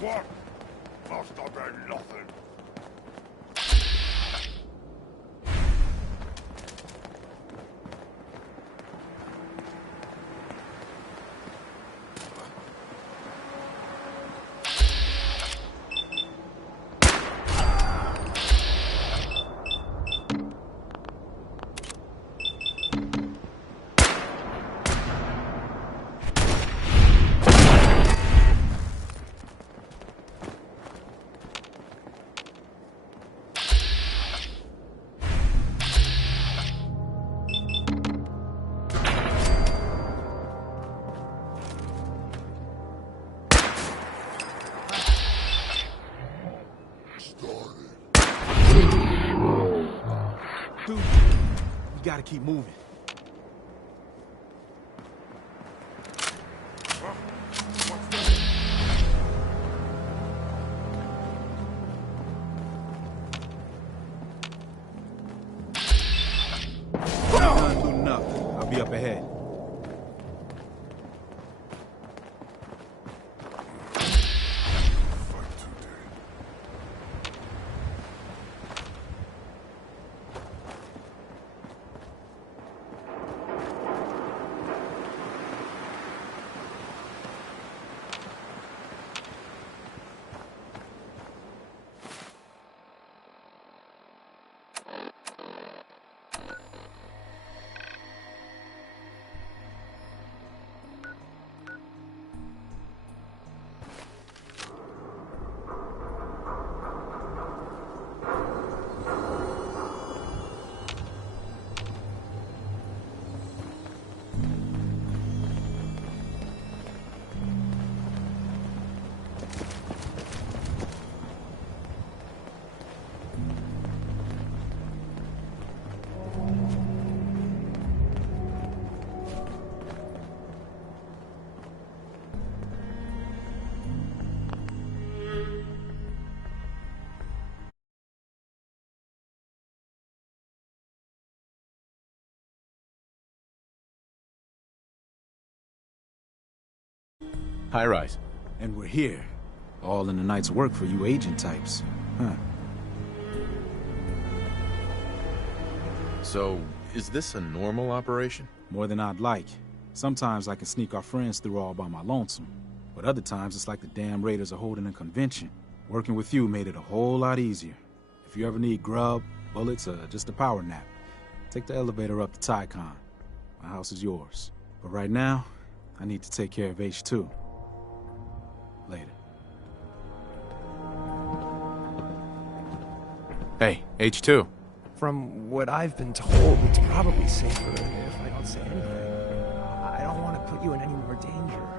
What? Must have been nothing. Dude, we gotta keep moving. Done looting up. I'll be up ahead. High rise. And we're here. All in the night's work for you agent types. Huh. So, is this a normal operation? More than I'd like. Sometimes I can sneak our friends through all by my lonesome. But other times it's like the damn raiders are holding a convention. Working with you made it a whole lot easier. If you ever need grub, bullets, or just a power nap, take the elevator up to Tycon. My house is yours. But right now, I need to take care of H2. Later. Hey, H2. From what I've been told, it's probably safer if I don't say anything. I don't want to put you in any more danger.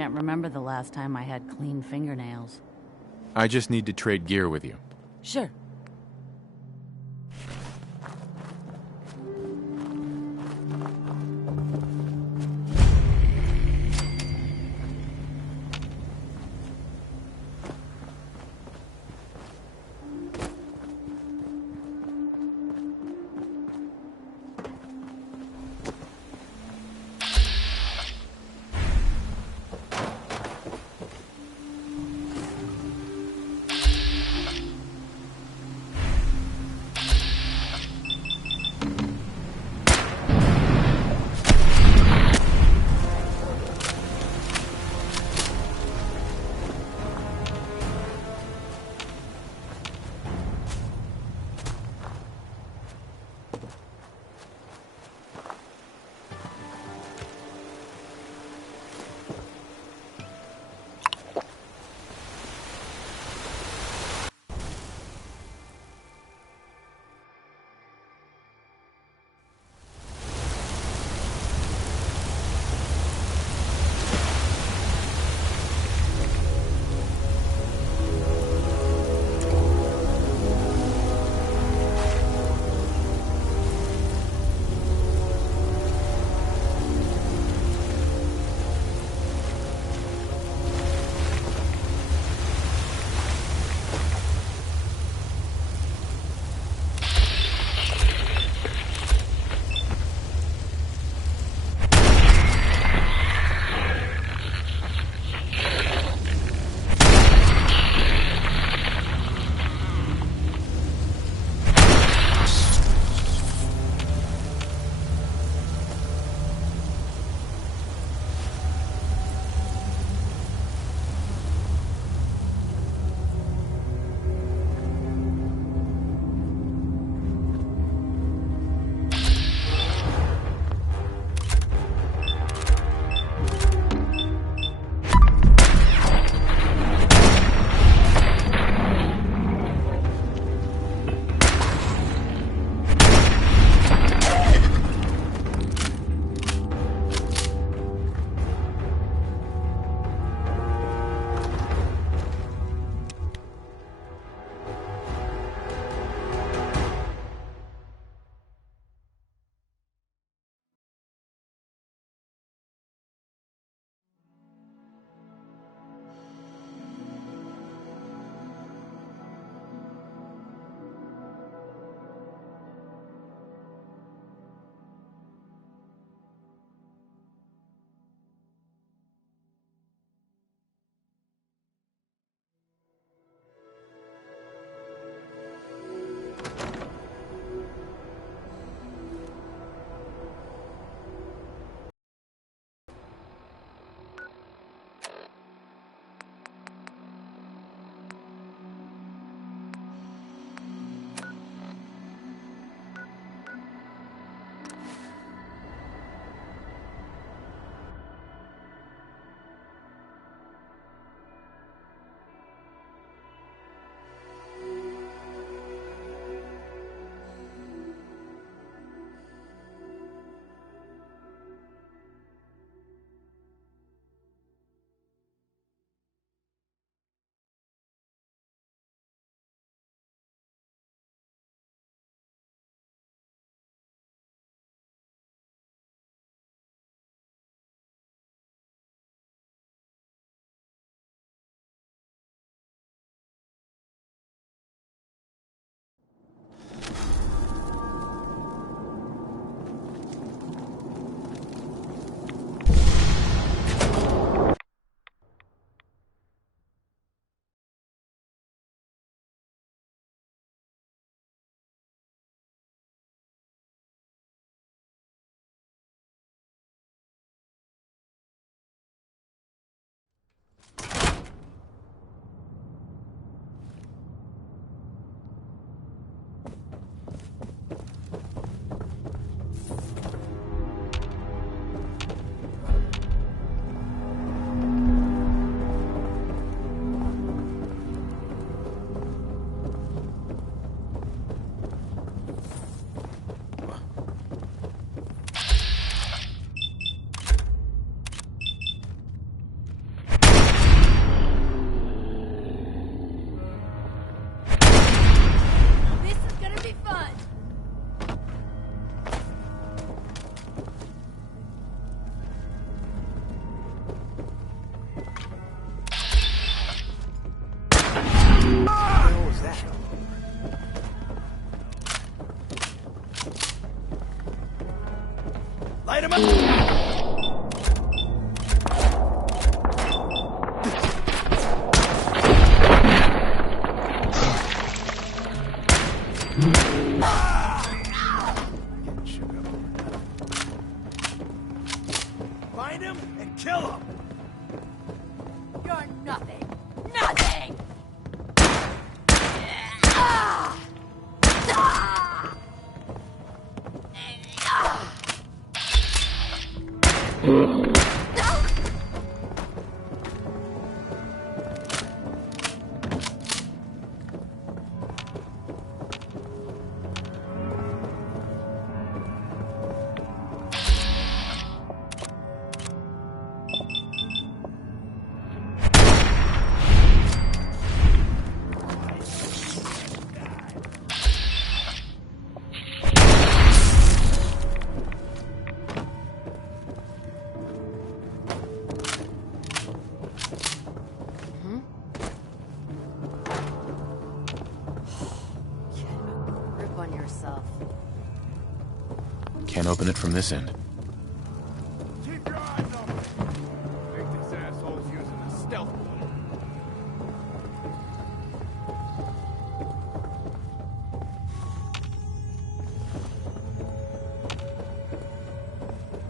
can't remember the last time I had clean fingernails. I just need to trade gear with you. Sure. Light him up! Find him and kill him! You're nothing. Nothing! Can't open it from this end. Keep your eyes open! I think this asshole's using a stealth bullet.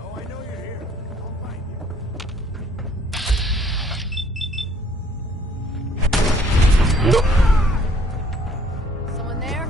Oh, I know you're here. I'll find you. Someone there?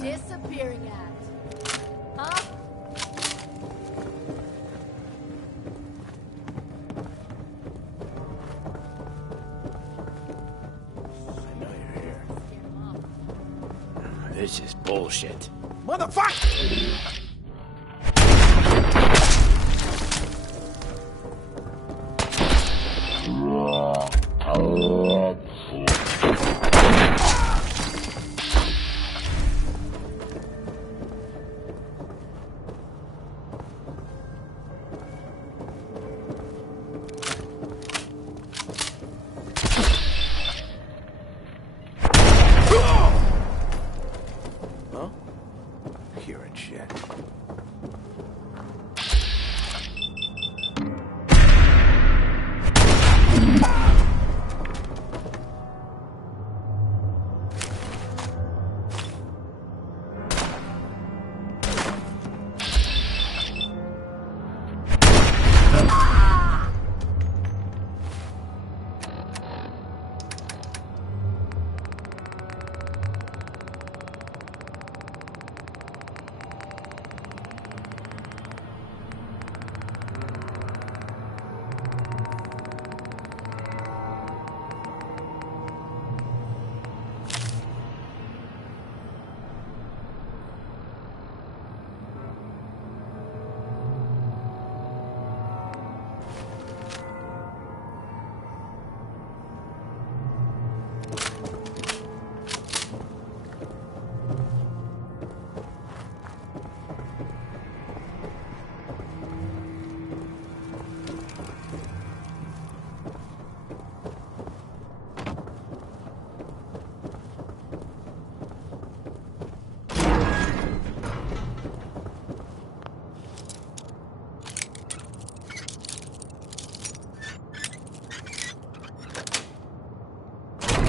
Disappearing act. Huh? I know you're here. This is bullshit. Motherfucker! Hearing shit.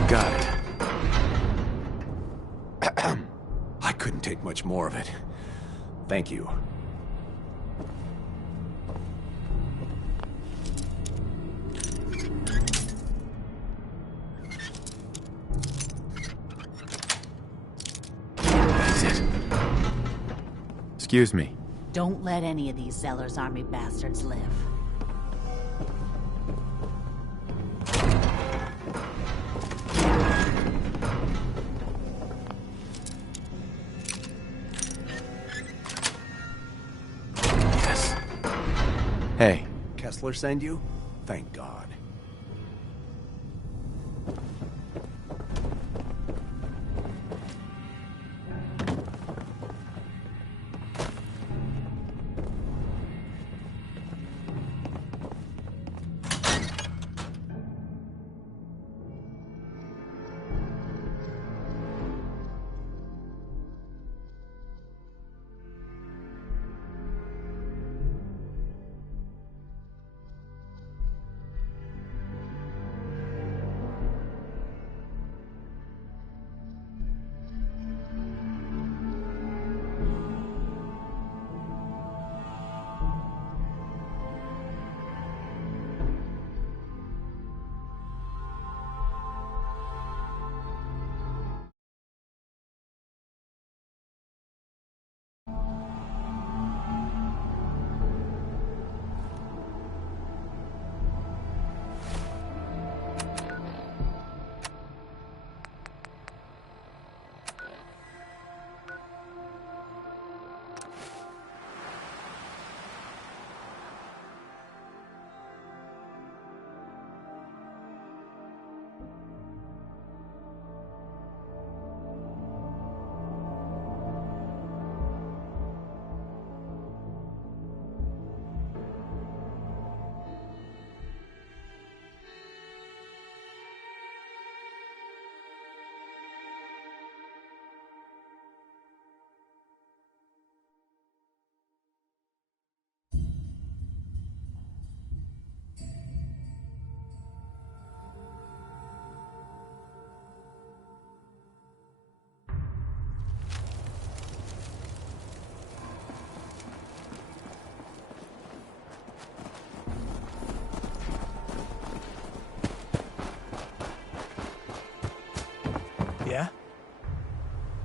Got it. I couldn't take much more of it. Thank you. That's it. Excuse me. Don't let any of these Zeller's army bastards live. Hey. Kessler send you? Thank God.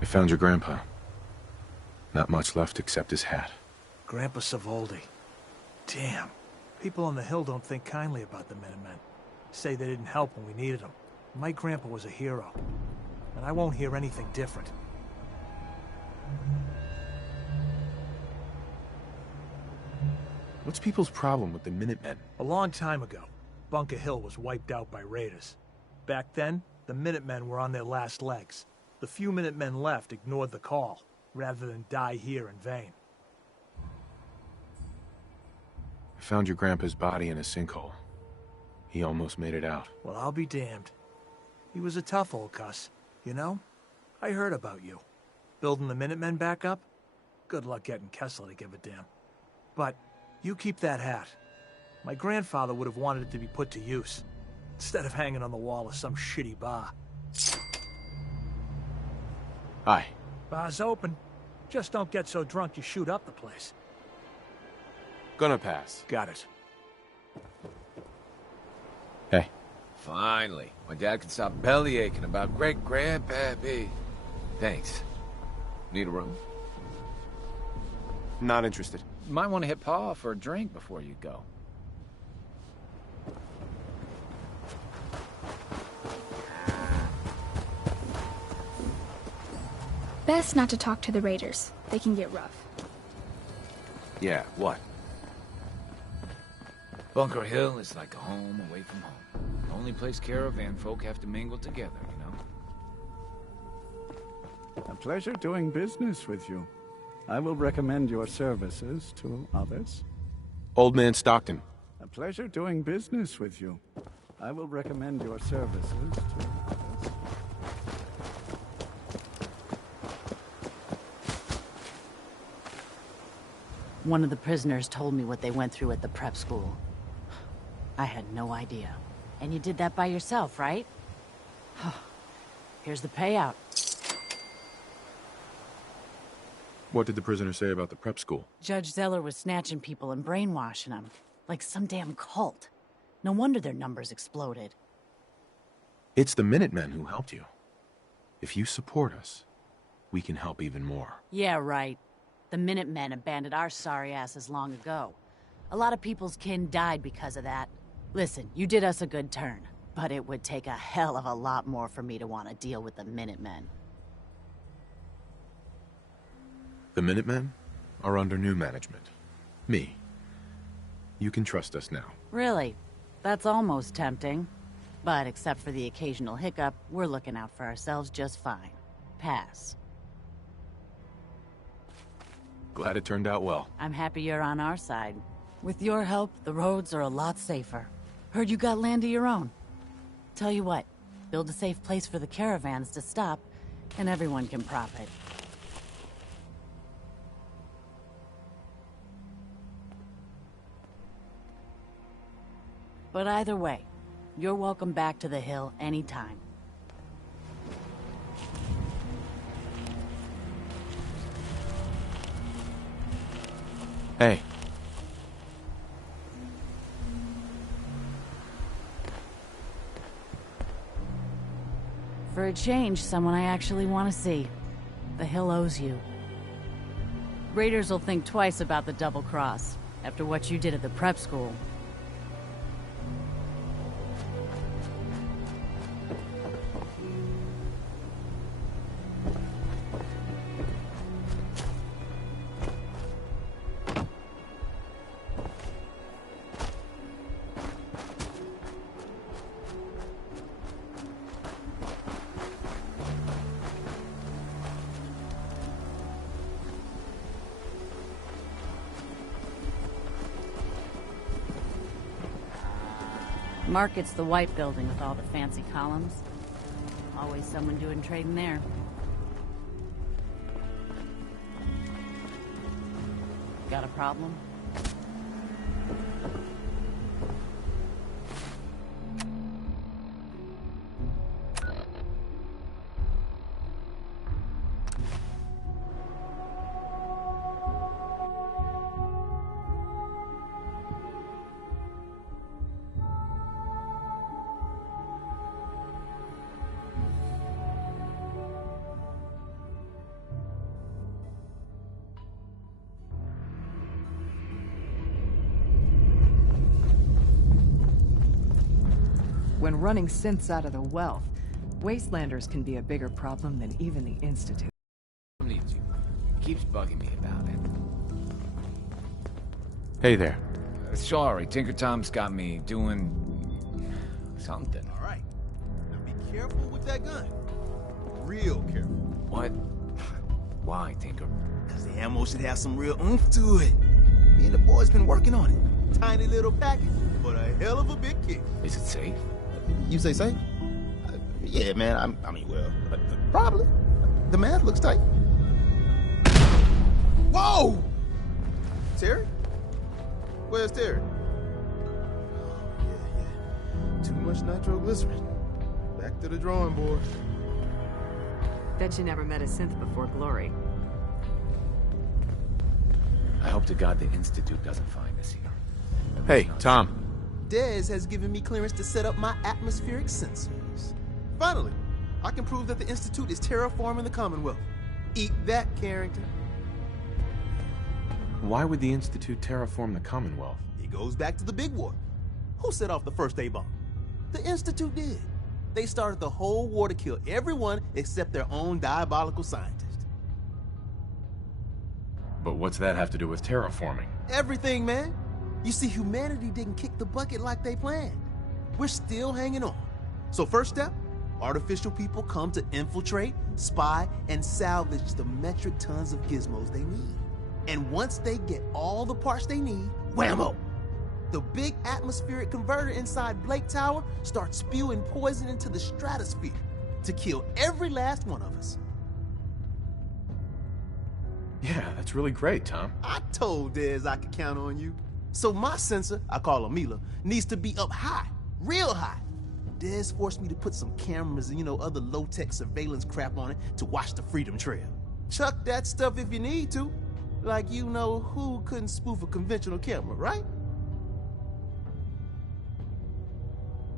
found your grandpa. Not much left except his hat. Grandpa Savoldi. Damn. People on the hill don't think kindly about the Minutemen. Say they didn't help when we needed them. My grandpa was a hero. And I won't hear anything different. What's people's problem with the Minutemen? A long time ago, Bunker Hill was wiped out by raiders. Back then, the Minutemen were on their last legs. The few Minutemen left ignored the call, rather than die here in vain. I found your grandpa's body in a sinkhole. He almost made it out. Well, I'll be damned. He was a tough old cuss, you know? I heard about you. Building the Minutemen back up? Good luck getting Kessler to give a damn. But you keep that hat. My grandfather would have wanted it to be put to use, instead of hanging on the wall of some shitty bar. Hi. Bar's open. Just don't get so drunk you shoot up the place. Gonna pass. Got it. Hey. Finally. My dad can stop belly aching about great-grandpappy. Thanks. Need a room? Not interested. Might want to hit Pa for a drink before you go. Best not to talk to the raiders. They can get rough. Yeah, what? Bunker Hill is like a home away from home. The only place caravan folk have to mingle together, you know? A pleasure doing business with you. I will recommend your services to others. Old Man Stockton. A pleasure doing business with you. I will recommend your services to others. One of the prisoners told me what they went through at the prep school. I had no idea. And you did that by yourself, right? Here's the payout. What did the prisoner say about the prep school? Judge Zeller was snatching people and brainwashing them. Like some damn cult. No wonder their numbers exploded. It's the Minutemen who helped you. If you support us, we can help even more. Yeah, right. The Minutemen abandoned our sorry asses long ago. A lot of people's kin died because of that. Listen, you did us a good turn, but it would take a hell of a lot more for me to want to deal with the Minutemen. The Minutemen are under new management. Me. You can trust us now. Really? That's almost tempting. But except for the occasional hiccup, we're looking out for ourselves just fine. Pass. Glad it turned out well. I'm happy you're on our side. With your help, the roads are a lot safer. Heard you got land of your own. Tell you what, build a safe place for the caravans to stop, and everyone can profit. But either way, you're welcome back to the hill anytime. Hey. For a change, someone I actually want to see. The hill owes you. Raiders will think twice about the double cross, after what you did at the prep school. Market's the white building with all the fancy columns. Always someone doing trading there. Got a problem? When running synths out of the wealth, wastelanders can be a bigger problem than even the Institute. Needs you. Keeps bugging me about it. Hey there. Sorry, Tinker Tom's got me doing something. All right. Now be careful with that gun. Real careful. What? Why, Tinker? Because the ammo should have some real oomph to it. Me and the boys been working on it. Tiny little package, but a hell of a big kick. Is it safe? You say safe? Yeah, man. I mean, well, probably. The math looks tight. Whoa! Terry? Where's Terry? Yeah. Too much nitroglycerin. Back to the drawing board. Bet you never met a synth before Glory. I hope to God the Institute doesn't find us here. Hey, Tom. Dez has given me clearance to set up my atmospheric sensors. Finally, I can prove that the Institute is terraforming the Commonwealth. Eat that, Carrington. Why would the Institute terraform the Commonwealth? It goes back to the big war. Who set off the first A-bomb? The Institute did. They started the whole war to kill everyone except their own diabolical scientist. But what's that have to do with terraforming? Everything, man. You see, humanity didn't kick the bucket like they planned. We're still hanging on. So first step, artificial people come to infiltrate, spy, and salvage the metric tons of gizmos they need. And once they get all the parts they need, whammo! The big atmospheric converter inside Blake Tower starts spewing poison into the stratosphere to kill every last one of us. Yeah, that's really great, Tom. I told Dez I could count on you. So my sensor, I call her Mila, needs to be up high, real high. Dez forced me to put some cameras and, other low-tech surveillance crap on it to watch the Freedom Trail. Chuck that stuff if you need to. Like who couldn't spoof a conventional camera, right?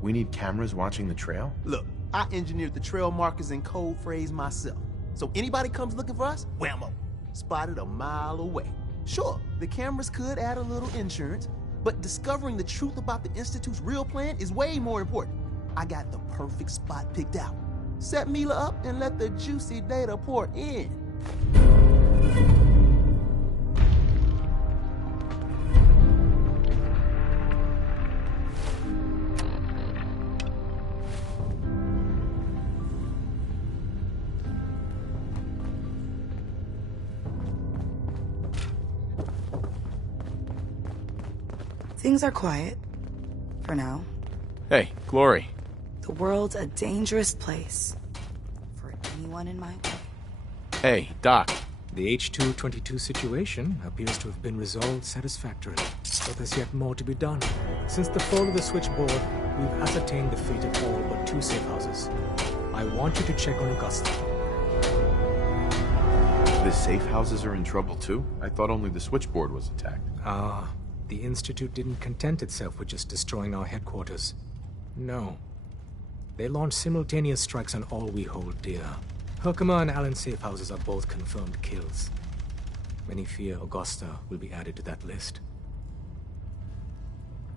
We need cameras watching the trail? Look, I engineered the trail markers and code phrase myself. So anybody comes looking for us, whammo, spotted a mile away. Sure, the cameras could add a little insurance, but discovering the truth about the Institute's real plan is way more important. I got the perfect spot picked out. Set Mila up and let the juicy data pour in. Things are quiet. For now. Hey, Glory. The world's a dangerous place. For anyone in my way. Hey, Doc. The H-222 situation appears to have been resolved satisfactorily, but there's yet more to be done. Since the fall of the switchboard, we've ascertained the fate of all but 2 safe houses. I want you to check on Augusta. The safe houses are in trouble too? I thought only the switchboard was attacked. The Institute didn't content itself with just destroying our headquarters. No. They launched simultaneous strikes on all we hold dear. Herkimer and Allen's safe houses are both confirmed kills. Many fear Augusta will be added to that list.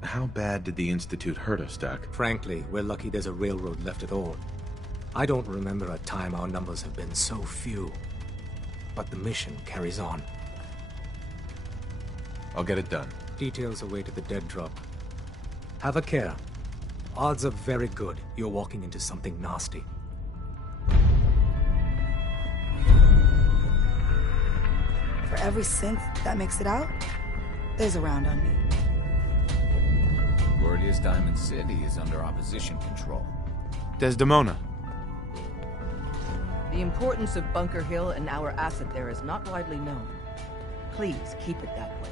How bad did the Institute hurt us, Doc? Frankly, we're lucky there's a railroad left at all. I don't remember a time our numbers have been so few. But the mission carries on. I'll get it done. Details await at the dead drop. Have a care. Odds are very good you're walking into something nasty. For every synth that makes it out, there's a round on me. Word is Diamond City is under opposition control. Desdemona. The importance of Bunker Hill and our asset there is not widely known. Please keep it that way.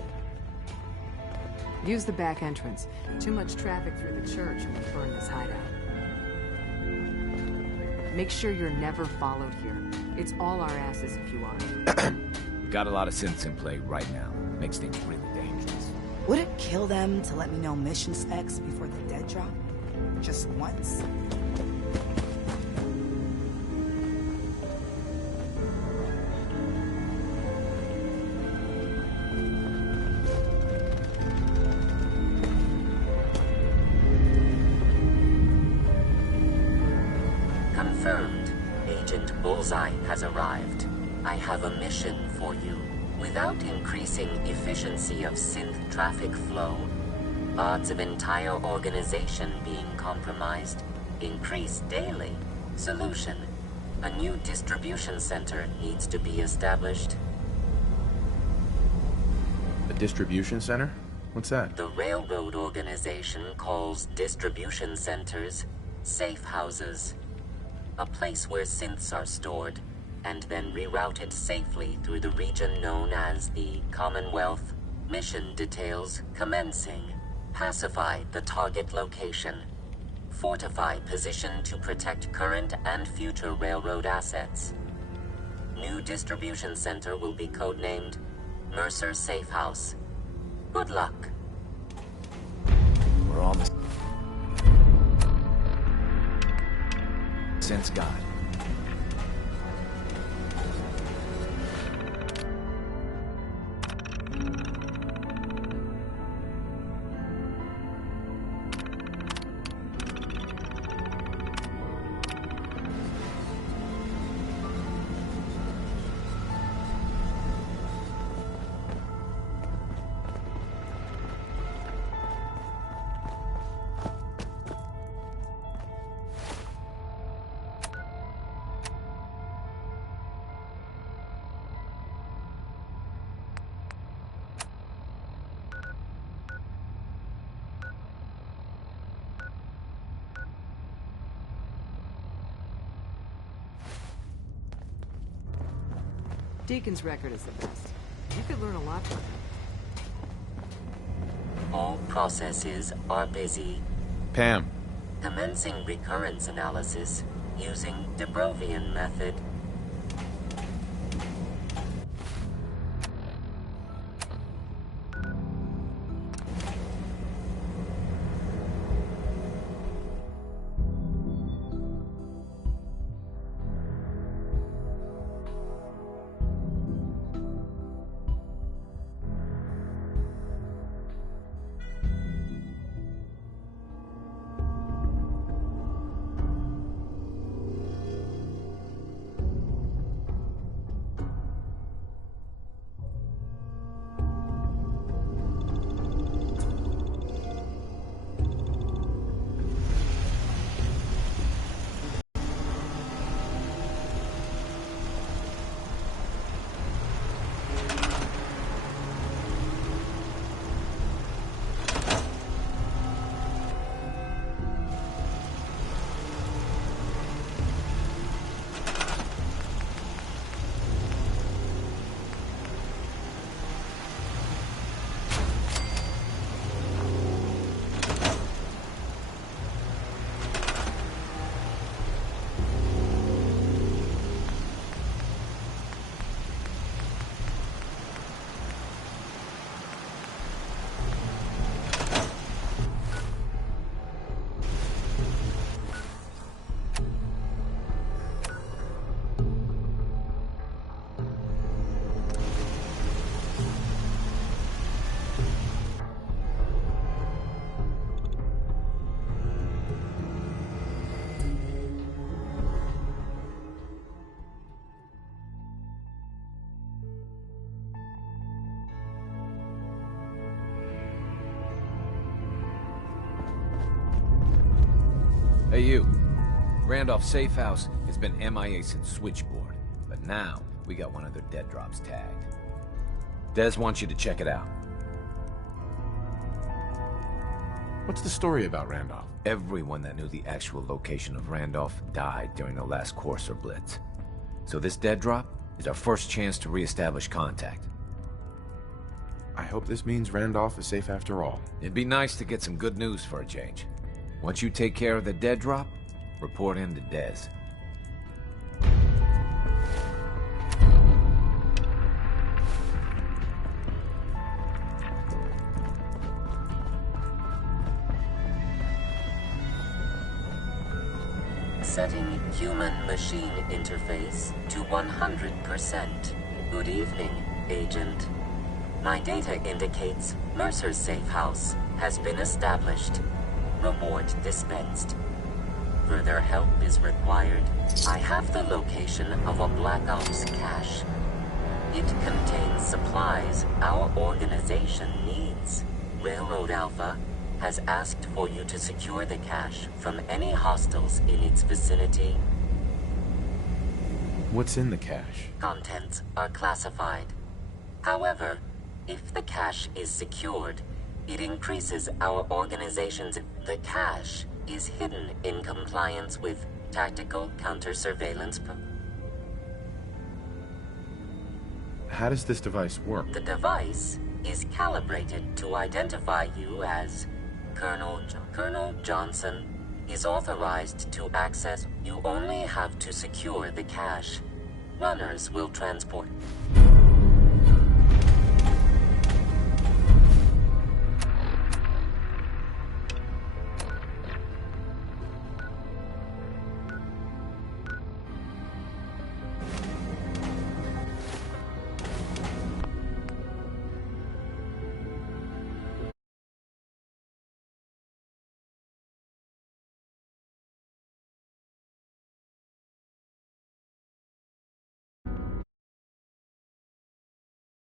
Use the back entrance. Too much traffic through the church when we burn this hideout. Make sure you're never followed here. It's all our asses if you are. Got a lot of synths in play right now. Makes things really dangerous. Would it kill them to let me know mission specs before the dead drop? Just once? bullseye has arrived. I have a mission for you. Without increasing efficiency of synth traffic flow, odds of entire organization being compromised increase daily. Solution: a new distribution center needs to be established. A distribution center? What's that? The railroad organization calls distribution centers safe houses. A place where synths are stored and then rerouted safely through the region known as the Commonwealth. Mission details commencing. Pacify the target location. Fortify position to protect current and future railroad assets. New distribution center will be codenamed Mercer Safe House. Good luck. We're all the sense God. Deacon's record is the best. You could learn a lot from him. All processes are busy. Pam. Commencing recurrence analysis using de Brovian method. Hey, you. Randolph's safe house has been MIA since Switchboard, but now we got one of their dead drops tagged. Des wants you to check it out. What's the story about Randolph? Everyone that knew the actual location of Randolph died during the last Courser Blitz. So this dead drop is our first chance to re-establish contact. I hope this means Randolph is safe after all. It'd be nice to get some good news for a change. Once you take care of the dead drop, report in to Dez. Setting human-machine interface to 100%. Good evening, Agent. My data indicates Mercer's safe house has been established. Reward dispensed. further help is required, I have the location of a Black Ops cache. It contains supplies our organization needs. Railroad Alpha has asked for you to secure the cache from any hostiles in its vicinity. What's in the cache? Contents are classified. However, if the cache is secured, it increases our organization's... The cache is hidden in compliance with tactical counter-surveillance... How does this device work? The device is calibrated to identify you as Colonel Johnson is authorized to access. You only have to secure the cache. Runners will transport.